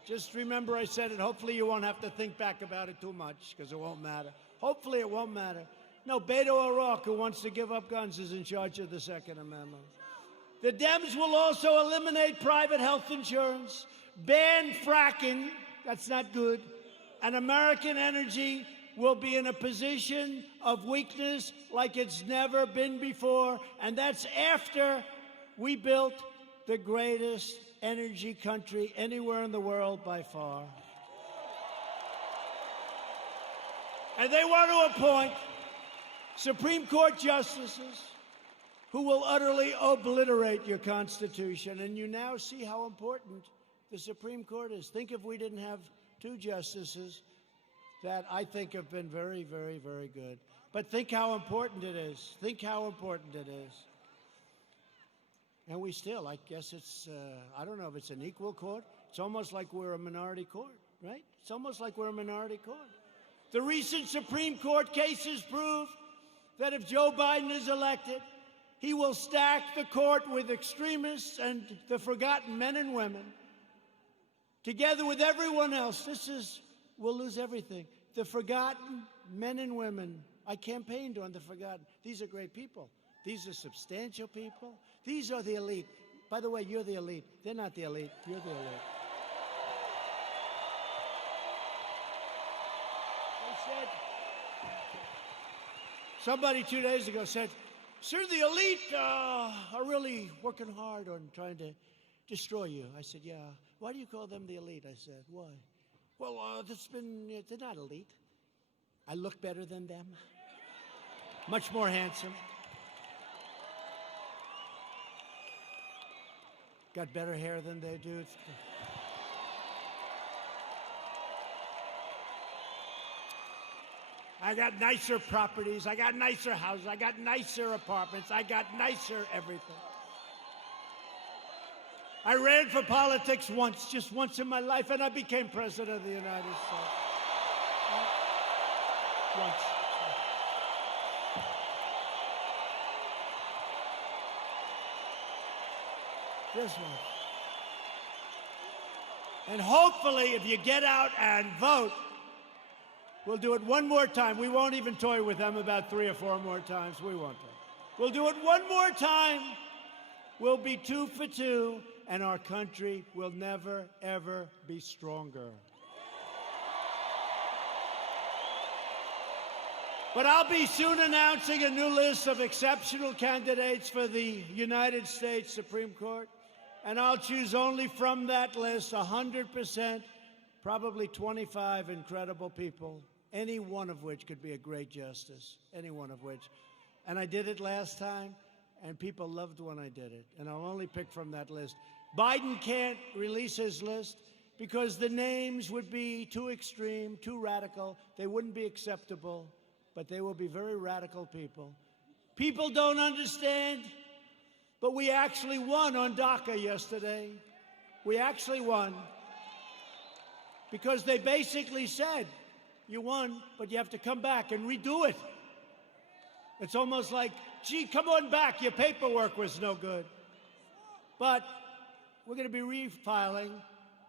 Just remember I said it. Hopefully you won't have to think back about it too much, because it won't matter. Hopefully it won't matter. No, Beto O'Rourke, who wants to give up guns, is in charge of the Second Amendment. The Dems will also eliminate private health insurance, ban fracking, that's not good, and American energy will be in a position of weakness like it's never been before, and that's after We built the greatest energy country anywhere in the world by far. And they want to appoint Supreme Court justices who will utterly obliterate your Constitution. And you now see how important the Supreme Court is. Think if we didn't have two justices that I think have been very, very, very good. But think how important it is. Think how important it is. And we still, I guess it's, I don't know if it's an equal court. It's almost like we're a minority court, right? It's almost like we're a minority court. The recent Supreme Court cases prove that if Joe Biden is elected, he will stack the court with extremists and the forgotten men and women. Together with everyone else, we'll lose everything. The forgotten men and women. I campaigned on the forgotten. These are great people. These are substantial people. These are the elite. By the way, you're the elite. They're not the elite. You're the elite. They said, somebody 2 days ago said, sir, the elite are really working hard on trying to destroy you. I said, yeah. Why do you call them the elite? I said, why? Well, they're not elite. I look better than them. Much more handsome. Got better hair than they do. I got nicer properties. I got nicer houses. I got nicer apartments. I got nicer everything. I ran for politics once, just once in my life, and I became president of the United States. Once. Just once. And hopefully, if you get out and vote, we'll do it one more time. We won't even toy with them about 3 or 4 more times. We won't. We'll do it one more time. We'll be 2 for 2. And our country will never, ever be stronger. But I'll be soon announcing a new list of exceptional candidates for the United States Supreme Court. And I'll choose only from that list 100%, probably 25 incredible people, any one of which could be a great justice, any one of which. And I did it last time, and people loved when I did it. And I'll only pick from that list. Biden can't release his list because the names would be too extreme, too radical. They wouldn't be acceptable, but they will be very radical people. People don't understand, but we actually won on DACA yesterday. We actually won because they basically said, you won, but you have to come back and redo it. It's almost like, gee, come on back. Your paperwork was no good. But we're going to be refiling,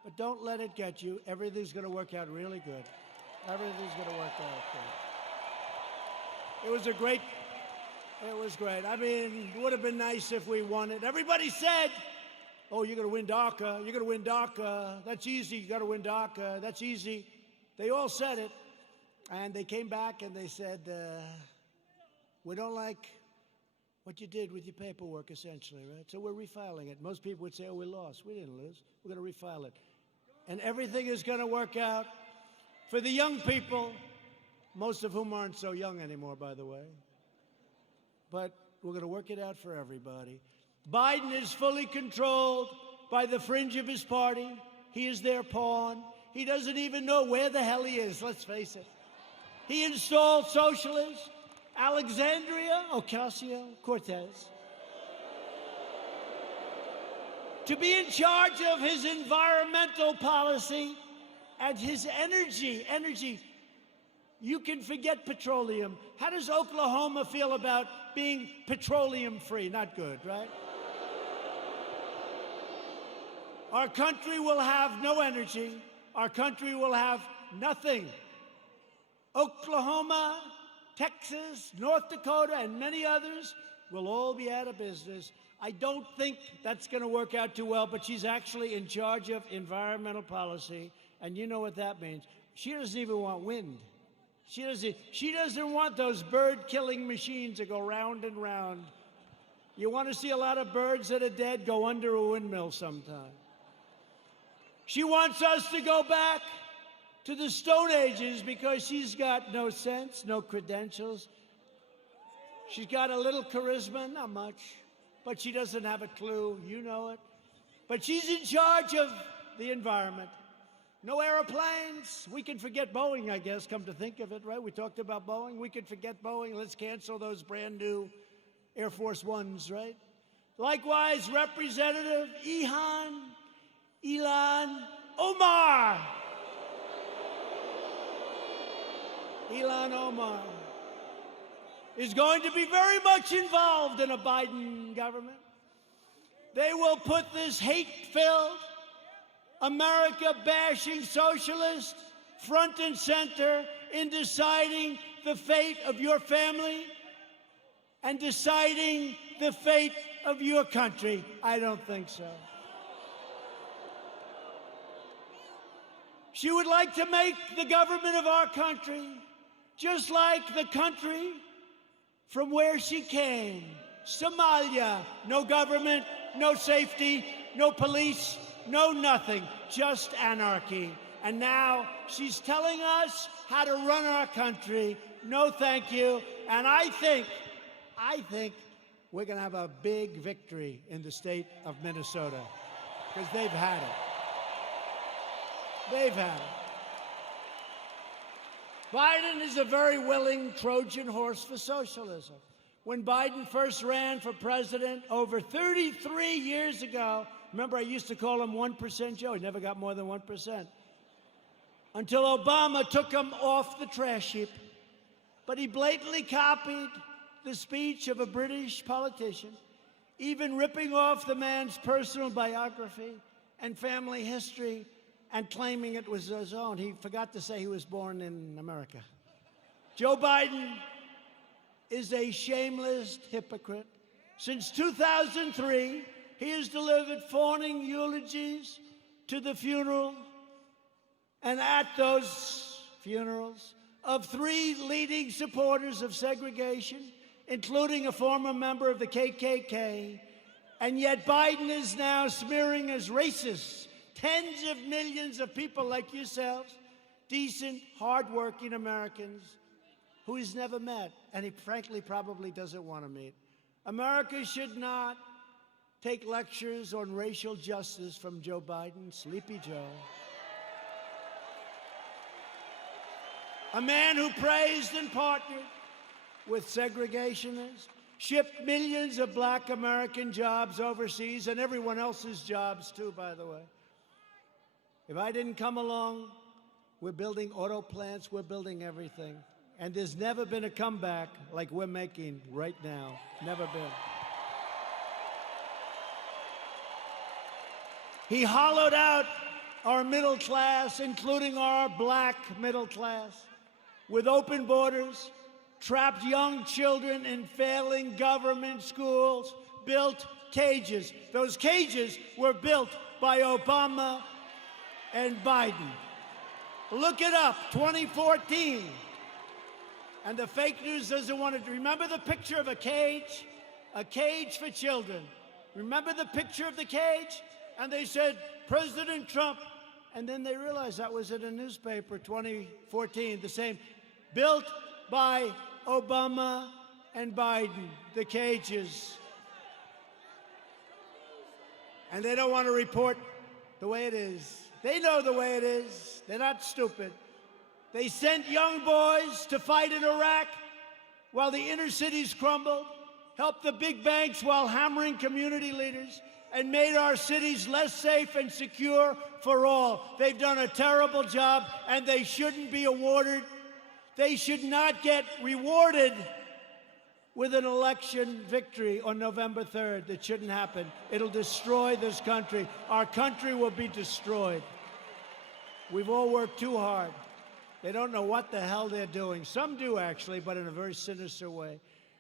but don't let it get you. Everything's going to work out really good. Everything's going to work out good. It was great. I mean, it would have been nice if we won it. Everybody said, oh, you're going to win DACA. You're going to win DACA. That's easy. You got to win DACA. That's easy. They all said it. And they came back and they said, we don't like what you did with your paperwork, essentially, right? So we're refiling it. Most people would say, oh, we lost. We didn't lose. We're going to refile it. And everything is going to work out for the young people, most of whom aren't so young anymore, by the way. But we're going to work it out for everybody. Biden is fully controlled by the fringe of his party. He is their pawn. He doesn't even know where the hell he is, let's face it. He installed socialists. Alexandria Ocasio-Cortez to be in charge of his environmental policy and his energy. You can forget petroleum. How does Oklahoma feel about being petroleum-free? Not good, right? Our country will have no energy. Our country will have nothing. Oklahoma, Texas, North Dakota, and many others will all be out of business. I don't think that's going to work out too well, but she's actually in charge of environmental policy, and you know what that means. She doesn't even want wind. She doesn't want those bird-killing machines that go round and round You want to see a lot of birds that are dead? Go under a windmill sometime. She wants us to go back to the Stone Ages because she's got no sense, no credentials. She's got a little charisma, not much, but she doesn't have a clue. You know it. But she's in charge of the environment. No airplanes. We can forget Boeing, I guess, come to think of it, right? We talked about Boeing. We could forget Boeing. Let's cancel those brand new Air Force Ones, right? Likewise, Representative Ilhan Omar. Ilhan Omar is going to be very much involved in a Biden government. They will put this hate-filled, America-bashing socialist front and center in deciding the fate of your family and deciding the fate of your country. I don't think so. She would like to make the government of our country just like the country from where she came, Somalia. No government, no safety, no police, no nothing, just anarchy. And now she's telling us how to run our country. No thank you. And I think we're going to have a big victory in the state of Minnesota because they've had it. They've had it. Biden is a very willing Trojan horse for socialism. When Biden first ran for president over 33 years ago, remember I used to call him 1% Joe. He never got more than 1%. Until Obama took him off the trash heap. But he blatantly copied the speech of a British politician, even ripping off the man's personal biography and family history and claiming it was his own. He forgot to say he was born in America. Joe Biden is a shameless hypocrite. Since 2003, he has delivered fawning eulogies to the funeral and at those funerals of 3 leading supporters of segregation, including a former member of the KKK. And yet Biden is now smearing as racist tens of millions of people like yourselves, decent, hardworking Americans who he's never met, and he frankly probably doesn't want to meet. America should not take lectures on racial justice from Joe Biden, Sleepy Joe. A man who praised and partnered with segregationists, shipped millions of black American jobs overseas, and everyone else's jobs too, by the way. If I didn't come along, we're building auto plants, we're building everything. And there's never been a comeback like we're making right now. Never been. He hollowed out our middle class, including our black middle class, with open borders, trapped young children in failing government schools, built cages. Those cages were built by Obama and Biden. Look it up, 2014. And the fake news doesn't want to remember the picture of a cage for children. Remember the picture of the cage? And they said, President Trump. And then they realized that was in a newspaper, 2014, the same. Built by Obama and Biden, the cages. And they don't want to report the way it is. They know the way it is. They're not stupid. They sent young boys to fight in Iraq while the inner cities crumbled, helped the big banks while hammering community leaders, and made our cities less safe and secure for all. They've done a terrible job, and they shouldn't be awarded. They should not get rewarded with an election victory on November 3rd. That shouldn't happen. It'll destroy this country. Our country will be destroyed. We've all worked too hard. They don't know what the hell they're doing. Some do, actually, but in a very sinister way.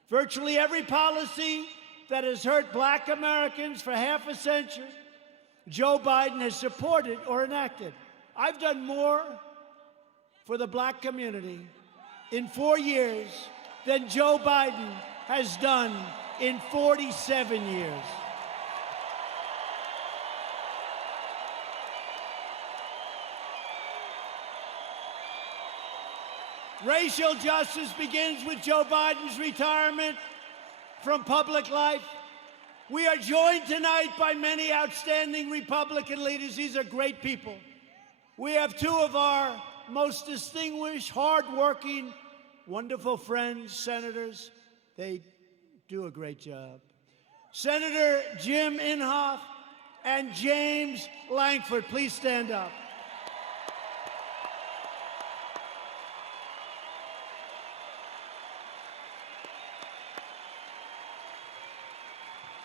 Virtually every policy that has hurt black Americans for half a century, Joe Biden has supported or enacted. I've done more for the black community in 4 years than Joe Biden has done in 47 years. Racial justice begins with Joe Biden's retirement from public life. We are joined tonight by many outstanding Republican leaders. These are great people. We have two of our most distinguished, hardworking, wonderful friends, senators. They do a great job. Senator Jim Inhofe and James Lankford, please stand up.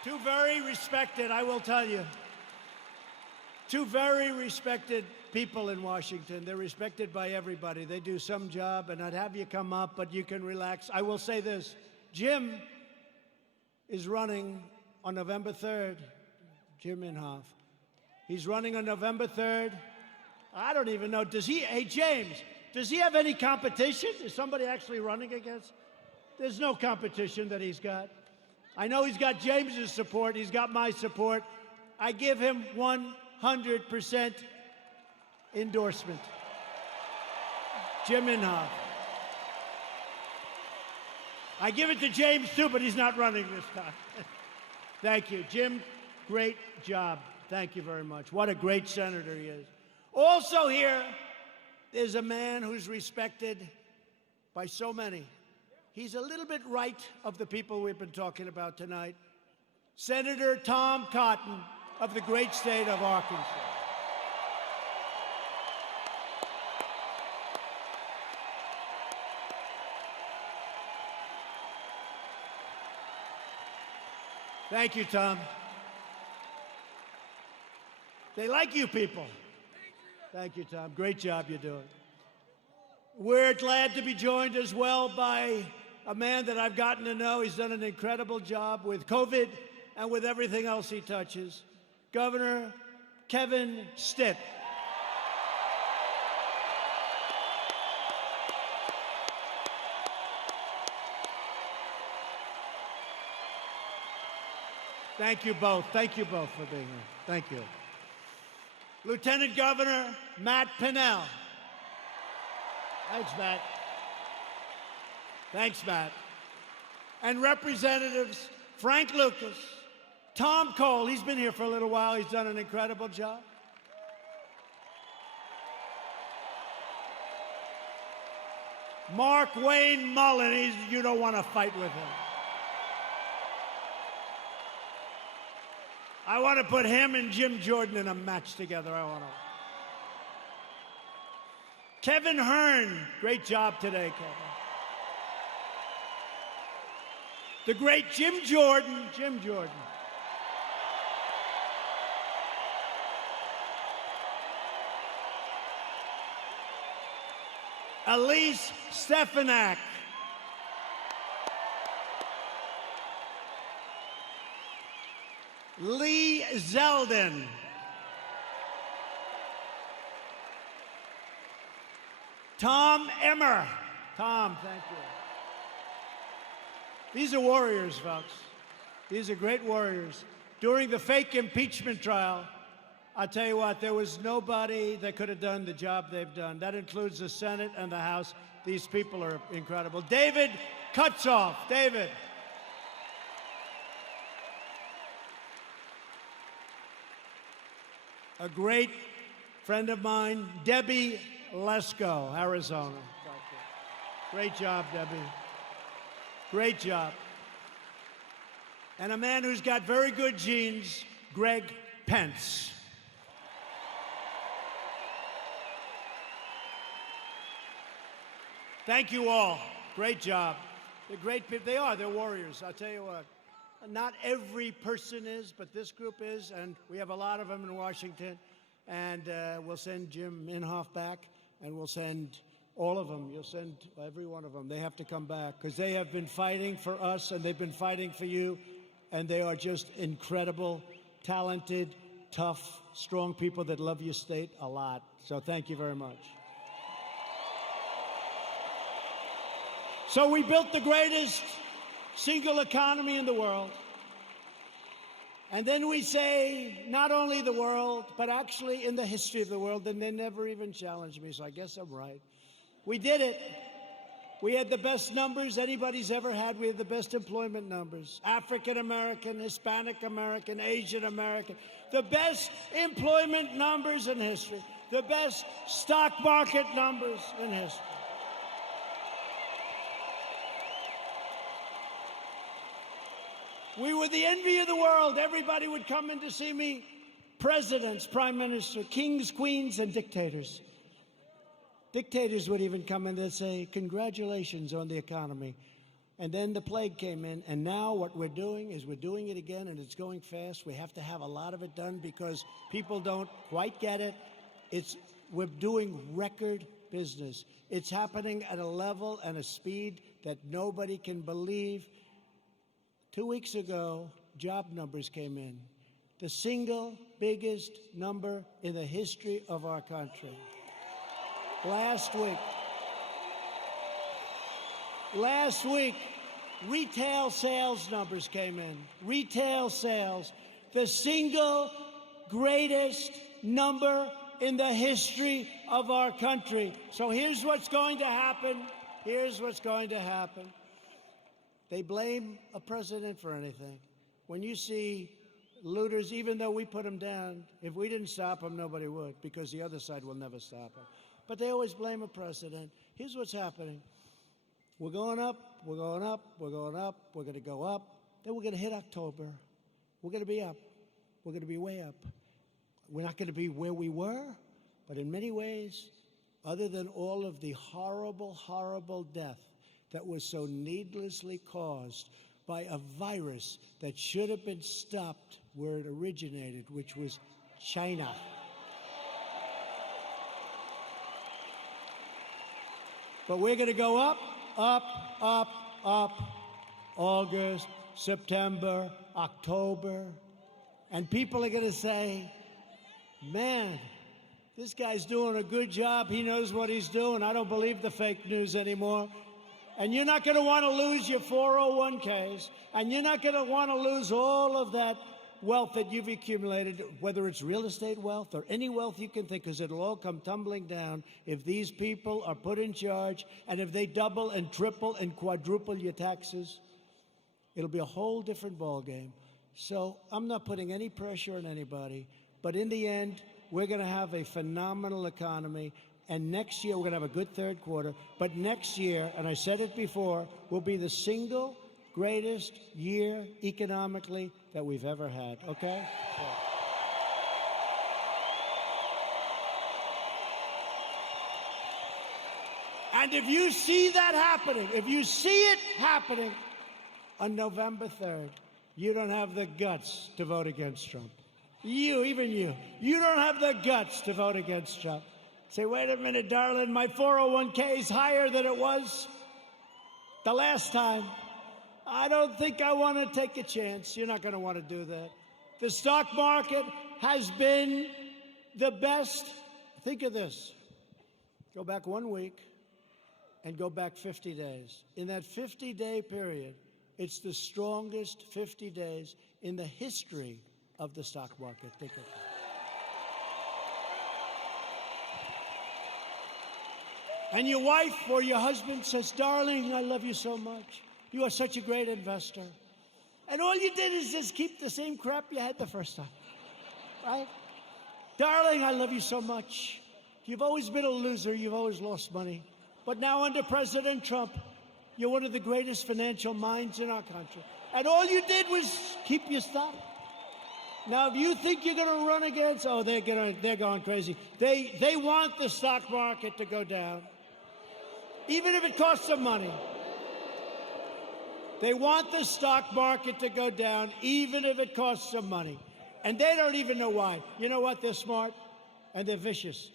Two very respected, I will tell you, two very respected people in Washington. They're respected by everybody. They do some job, and I'd have you come up, but you can relax. I will say this. Jim is running on November 3rd. Jim Inhofe. He's running on November 3rd. I don't even know. Does he, hey, James, does he have any competition? Is somebody actually running against? There's no competition that he's got. I know he's got James's support. He's got my support. I give him 100% endorsement. Jim Inhofe. I give it to James, too, but he's not running this time. Thank you. Jim, great job. Thank you very much. What a great senator he is. Also here is a man who's respected by so many. He's a little bit right of the people we've been talking about tonight. Senator Tom Cotton of the great state of Arkansas. Thank you, Tom. They like you people. Thank you, Tom. Great job you're doing. We're glad to be joined as well by a man that I've gotten to know. He's done an incredible job with COVID and with everything else he touches. Governor Kevin Stitt. Thank you both. Thank you both for being here. Thank you. Lieutenant Governor Matt Pinnell. Thanks, Matt. Thanks, Matt. And Representatives Frank Lucas, Tom Cole, he's been here for a little while. He's done an incredible job. Mark Wayne Mullen, you don't want to fight with him. I want to put him and Jim Jordan in a match together. I want to. Kevin Hearn, great job today, Kevin. The great Jim Jordan, Elise Stefanak. Lee Zeldin. Tom Emmer. Tom, thank you. These are warriors, folks. These are great warriors. During the fake impeachment trial, I'll tell you what, there was nobody that could have done the job they've done. That includes the Senate and the House. These people are incredible. David Kutzoff. David. A great friend of mine, Debbie Lesko, Arizona. Great job, Debbie. Great job. And a man who's got very good genes, Greg Pence. Thank you all. Great job. They're great people. They are. They're warriors. I'll tell you what. Not every person is, but this group is, and we have a lot of them in Washington. And we'll send Jim Inhofe back, and we'll send all of them. You'll send every one of them. They have to come back because they have been fighting for us, and they've been fighting for you, and they are just incredible, talented, tough, strong people that love your state a lot. So thank you very much. So we built the greatest single economy in the world. And then we say, not only the world, but actually in the history of the world, and they never even challenged me, so I guess I'm right. We did it. We had the best numbers anybody's ever had. We had the best employment numbers. African American, Hispanic American, Asian American. The best employment numbers in history. The best stock market numbers in history. We were the envy of the world. Everybody would come in to see me. Presidents, prime minister, kings, queens, and dictators. Dictators would even come in and say, congratulations on the economy. And then the plague came in, and now what we're doing is we're doing it again, and it's going fast. We have to have a lot of it done because people don't quite get it. We're doing record business. It's happening at a level and a speed that nobody can believe. 2 weeks ago, job numbers came in. The single biggest number in the history of our country. Last week, retail sales numbers came in. Retail sales, the single greatest number in the history of our country. So here's what's going to happen. Here's what's going to happen. They blame a president for anything. When you see looters, even though we put them down, if we didn't stop them, nobody would, because the other side will never stop them. But they always blame a president. Here's what's happening. We're going up, we're going up, we're going up, we're going to go up. Then we're going to hit October. We're going to be up. We're going to be way up. We're not going to be where we were, but in many ways, other than all of the horrible, horrible death that was so needlessly caused by a virus that should have been stopped where it originated, which was China. But we're going to go up, up, up, up, August, September, October. And people are going to say, man, this guy's doing a good job. He knows what he's doing. I don't believe the fake news anymore. And you're not going to want to lose your 401ks. And you're not going to want to lose all of that wealth that you've accumulated, whether it's real estate wealth or any wealth you can think, because it'll all come tumbling down if these people are put in charge, and if they double and triple and quadruple your taxes. It'll be a whole different ballgame. So I'm not putting any pressure on anybody, but in the end, we're going to have a phenomenal economy, and next year we're going to have a good third quarter, but next year, and I said it before, will be the single greatest year economically that we've ever had, okay? And if you see that happening, if you see it happening on November 3rd, you don't have the guts to vote against Trump. Even you don't have the guts to vote against Trump. Say, wait a minute, darling, my 401k is higher than it was the last time. I don't think I want to take a chance. You're not going to want to do that. The stock market has been the best. Think of this. Go back 1 week and go back 50 days. In that 50-day period, it's the strongest 50 days in the history of the stock market. Think of it. And your wife or your husband says, darling, I love you so much. You are such a great investor. And all you did is just keep the same crap you had the first time, right? Darling, I love you so much. You've always been a loser. You've always lost money. But now under President Trump, you're one of the greatest financial minds in our country. And all you did was keep your stock. Now, if you think you're going to run against, oh, they're going crazy. They want the stock market to go down, even if it costs them money. They want the stock market to go down, even if it costs them money. And they don't even know why. You know what? They're smart and they're vicious,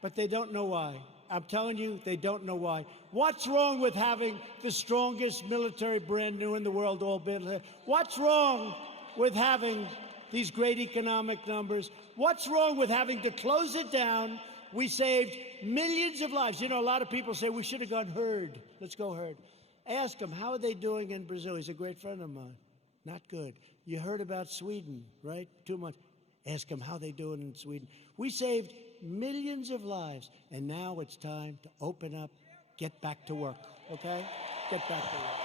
but they don't know why. I'm telling you, they don't know why. What's wrong with having the strongest military brand new in the world all built? What's wrong with having these great economic numbers? What's wrong with having to close it down? We saved millions of lives. You know, a lot of people say we should have gone herd. Let's go herd. Ask him, how are they doing in Brazil? He's a great friend of mine. Not good. You heard about Sweden, right? 2 months. Ask him how they doing in Sweden. We saved millions of lives, and now it's time to open up, get back to work, okay? Get back to work.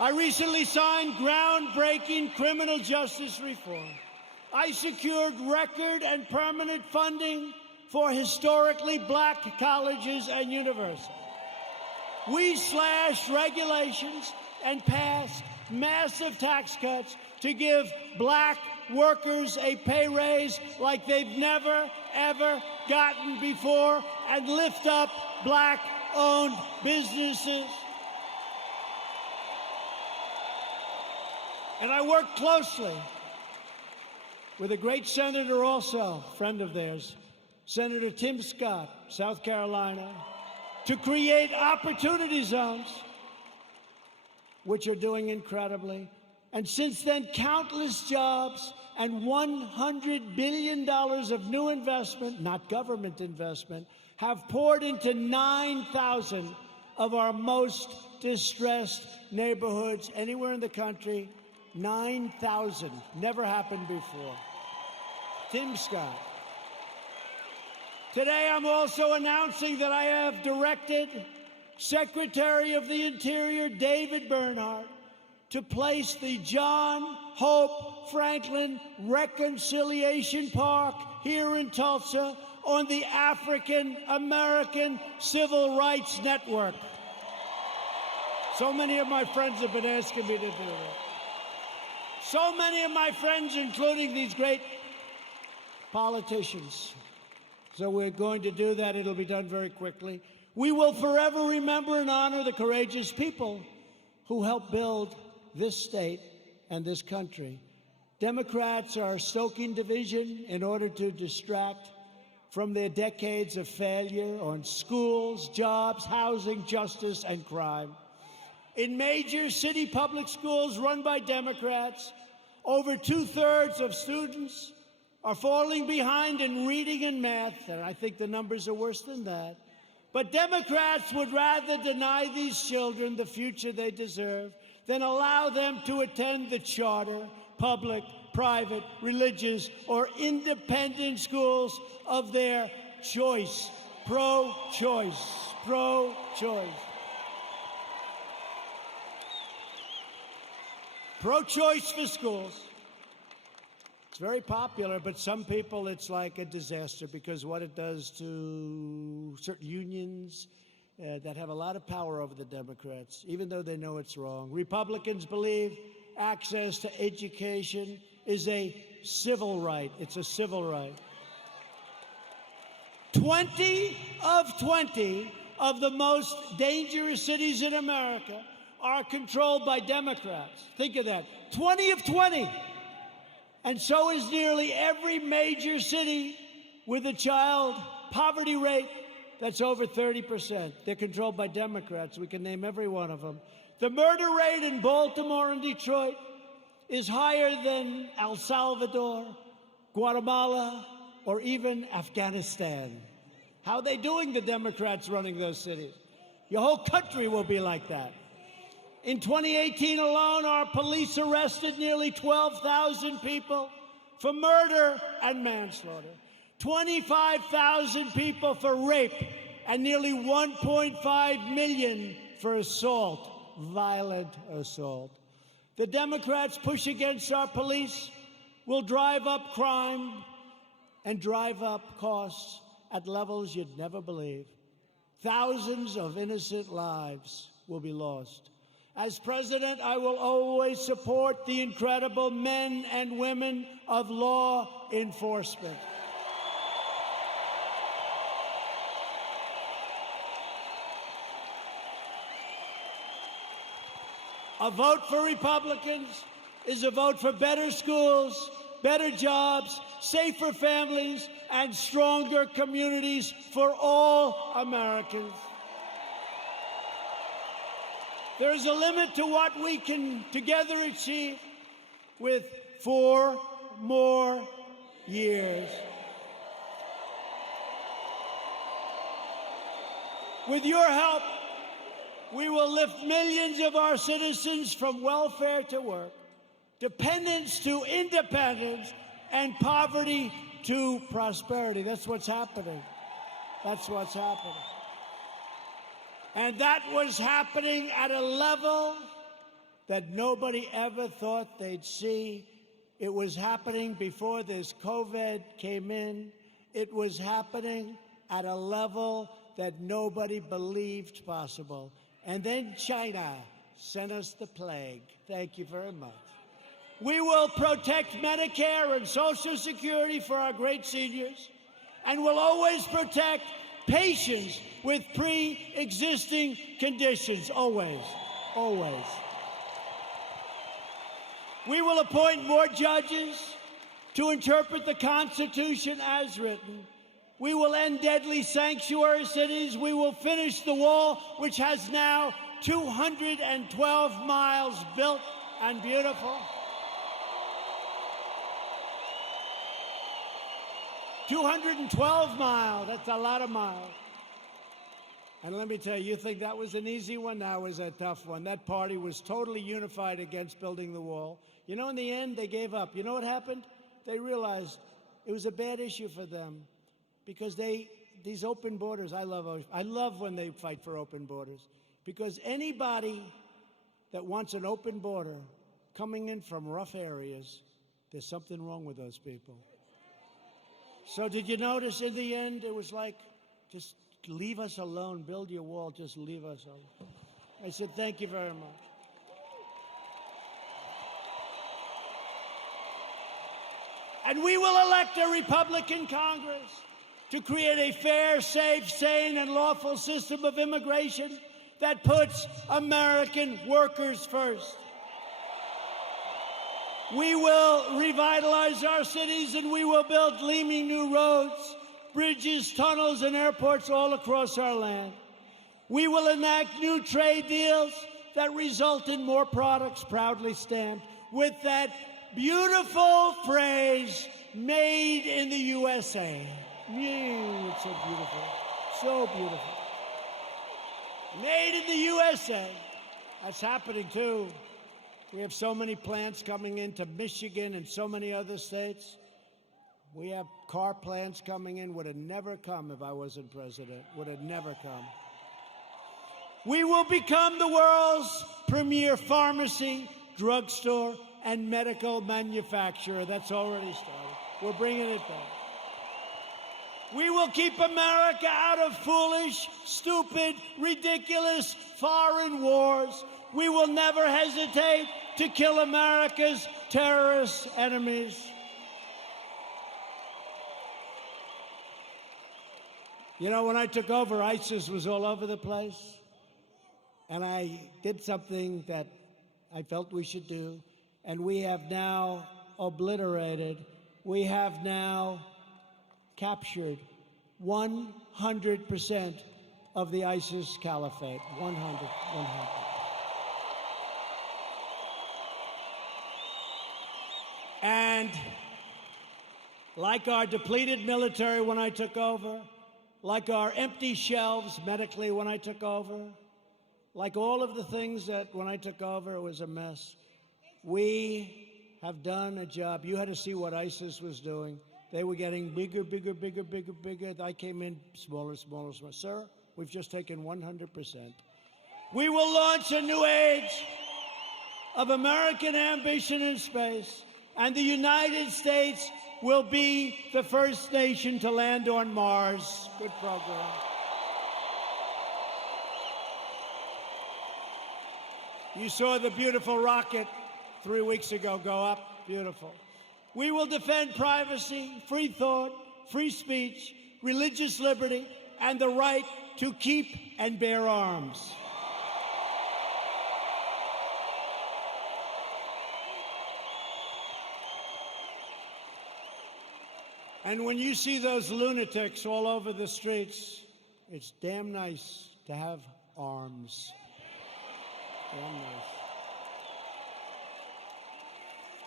I recently signed groundbreaking criminal justice reform. I secured record and permanent funding for historically black colleges and universities. We slashed regulations and passed massive tax cuts to give black workers a pay raise like they've never, ever gotten before, and lift up black-owned businesses. And I worked closely with a great senator also, friend of theirs, Senator Tim Scott, South Carolina, to create opportunity zones, which are doing incredibly. And since then, countless jobs and $100 billion of new investment, not government investment, have poured into 9,000 of our most distressed neighborhoods anywhere in the country. 9,000. Never happened before. Tim Scott. Today, I'm also announcing that I have directed Secretary of the Interior David Bernhardt to place the John Hope Franklin Reconciliation Park here in Tulsa on the African American Civil Rights Network. So many of my friends have been asking me to do that. So many of my friends, including these great politicians. So we're going to do that. It'll be done very quickly. We will forever remember and honor the courageous people who helped build this state and this country. Democrats are stoking division in order to distract from their decades of failure on schools, jobs, housing, justice, and crime. In major city public schools run by Democrats, over 2/3 of students are falling behind in reading and math, and I think the numbers are worse than that. But Democrats would rather deny these children the future they deserve than allow them to attend the charter, public, private, religious, or independent schools of their choice. Pro-choice. Pro-choice. Pro-choice for schools. It's very popular, but some people it's like a disaster because what it does to certain unions that have a lot of power over the Democrats, even though they know it's wrong. Republicans believe access to education is a civil right. It's a civil right. 20 of the most dangerous cities in America are controlled by Democrats. Think of that. 20 of 20. And so is nearly every major city with a child poverty rate that's over 30%. They're controlled by Democrats. We can name every one of them. The murder rate in Baltimore and Detroit is higher than El Salvador, Guatemala, or even Afghanistan. How are they doing, the Democrats running those cities? Your whole country will be like that. In 2018 alone, our police arrested nearly 12,000 people for murder and manslaughter, 25,000 people for rape, and nearly 1.5 million for assault, violent assault. The Democrats' push against our police will drive up crime and drive up costs at levels you'd never believe. Thousands of innocent lives will be lost. As president, I will always support the incredible men and women of law enforcement. A vote for Republicans is a vote for better schools, better jobs, safer families, and stronger communities for all Americans. There is a limit to what we can together achieve with 4 more years. With your help, We will lift millions of our citizens from welfare to work, dependence to independence, and poverty to prosperity. That's what's happening. That's what's happening. And that was happening at a level that nobody ever thought they'd see. It was happening before this COVID came in. It was happening at a level that nobody believed possible. And then China sent us the plague. Thank you very much. We will protect Medicare and Social Security for our great seniors, and will always protect patients with pre-existing conditions. Always. Always. We will appoint more judges to interpret the Constitution as written. We will end deadly sanctuary cities. We will finish the wall, which has now 212 miles built and beautiful. 212 miles. That's a lot of miles. And let me tell you, you think that was an easy one? That was a tough one. That party was totally unified against building the wall. You know, in the end, they gave up. You know what happened? They realized it was a bad issue for them because these open borders, I love when they fight for open borders, because anybody that wants an open border coming in from rough areas, there's something wrong with those people. So did you notice in the end, it was like, just leave us alone, build your wall, just leave us alone. I said, thank you very much. And we will elect a Republican Congress to create a fair, safe, sane, and lawful system of immigration that puts American workers first. We will revitalize our cities, and we will build gleaming new roads, bridges, tunnels, and airports all across our land. We will enact new trade deals that result in more products proudly stamped with that beautiful phrase, made in the USA. It's so beautiful. So beautiful. Made in the USA. That's happening, too. We have so many plants coming into Michigan and so many other states. We have car plants coming in. Would have never come if I wasn't president. Would have never come. We will become the world's premier pharmacy, drugstore, and medical manufacturer. That's already started. We're bringing it back. We will keep America out of foolish, stupid, ridiculous foreign wars. We will never hesitate to kill America's terrorist enemies. You know, when I took over, ISIS was all over the place. And I did something that I felt we should do. And we have now obliterated, we have now captured 100% of the ISIS caliphate. 100. And like our depleted military when I took over, like our empty shelves medically when I took over, like all of the things that when I took over, it was a mess. We have done a job. You had to see what ISIS was doing. They were getting bigger, bigger, bigger, bigger, bigger. I came in smaller, smaller, smaller. Sir, we've just taken 100%. We will launch a new age of American ambition in space, and the United States will be the first nation to land on Mars. Good program. You saw the beautiful rocket 3 weeks ago go up. Beautiful. We will defend privacy, free thought, free speech, religious liberty, and the right to keep and bear arms. And when you see those lunatics all over the streets, it's damn nice to have arms. Damn nice.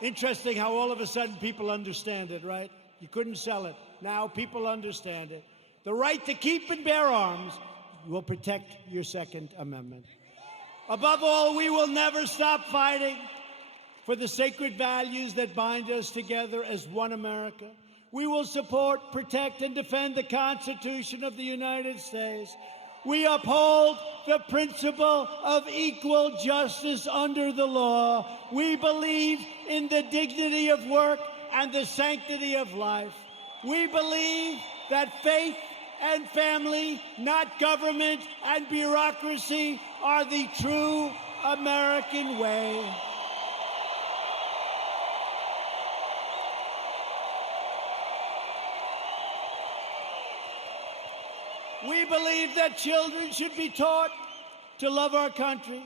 Interesting how all of a sudden people understand it, right? You couldn't sell it. Now people understand it. The right to keep and bear arms will protect your Second Amendment. Above all, we will never stop fighting for the sacred values that bind us together as one America. We will support, protect, and defend the Constitution of the United States. We uphold the principle of equal justice under the law. We believe in the dignity of work and the sanctity of life. We believe that faith and family, not government and bureaucracy, are the true American way. We believe that children should be taught to love our country,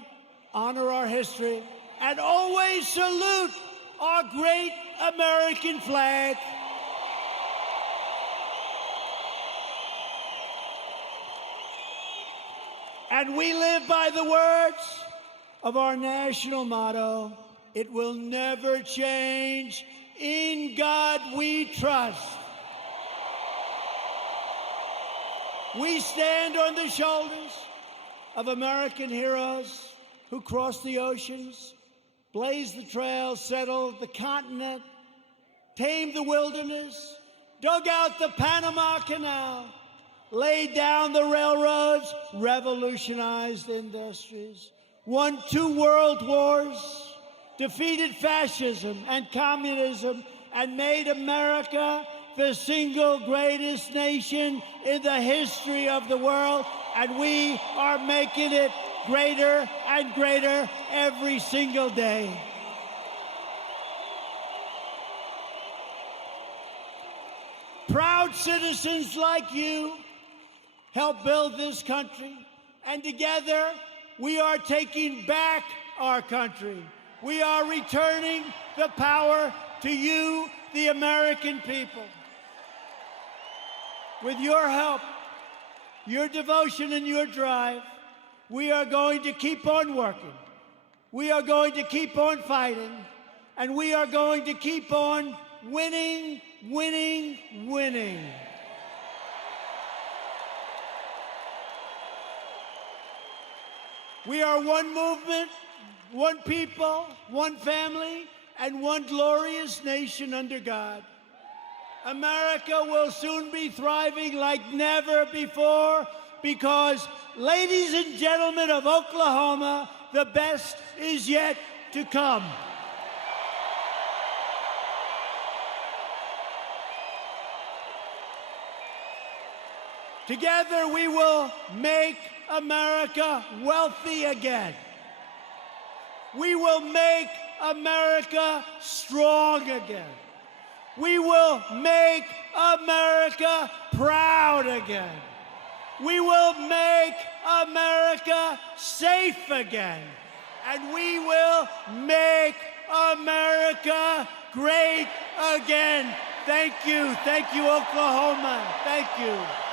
honor our history, and always salute our great American flag. And we live by the words of our national motto, it will never change. In God we trust. We stand on the shoulders of American heroes who crossed the oceans, blazed the trails, settled the continent, tamed the wilderness, dug out the Panama Canal, laid down the railroads, revolutionized industries, won 2 world wars, defeated fascism and communism, and made America the single greatest nation in the history of the world, and we are making it greater and greater every single day. Proud citizens like you help build this country, and together we are taking back our country. We are returning the power to you, the American people. With your help, your devotion, and your drive, we are going to keep on working. We are going to keep on fighting, and we are going to keep on winning, winning, winning. We are one movement, one people, one family, and one glorious nation under God. America will soon be thriving like never before because, ladies and gentlemen of Oklahoma, the best is yet to come. Together we will make America wealthy again. We will make America strong again. We will make America proud again. We will make America safe again. And we will make America great again. Thank you, Oklahoma. Thank you.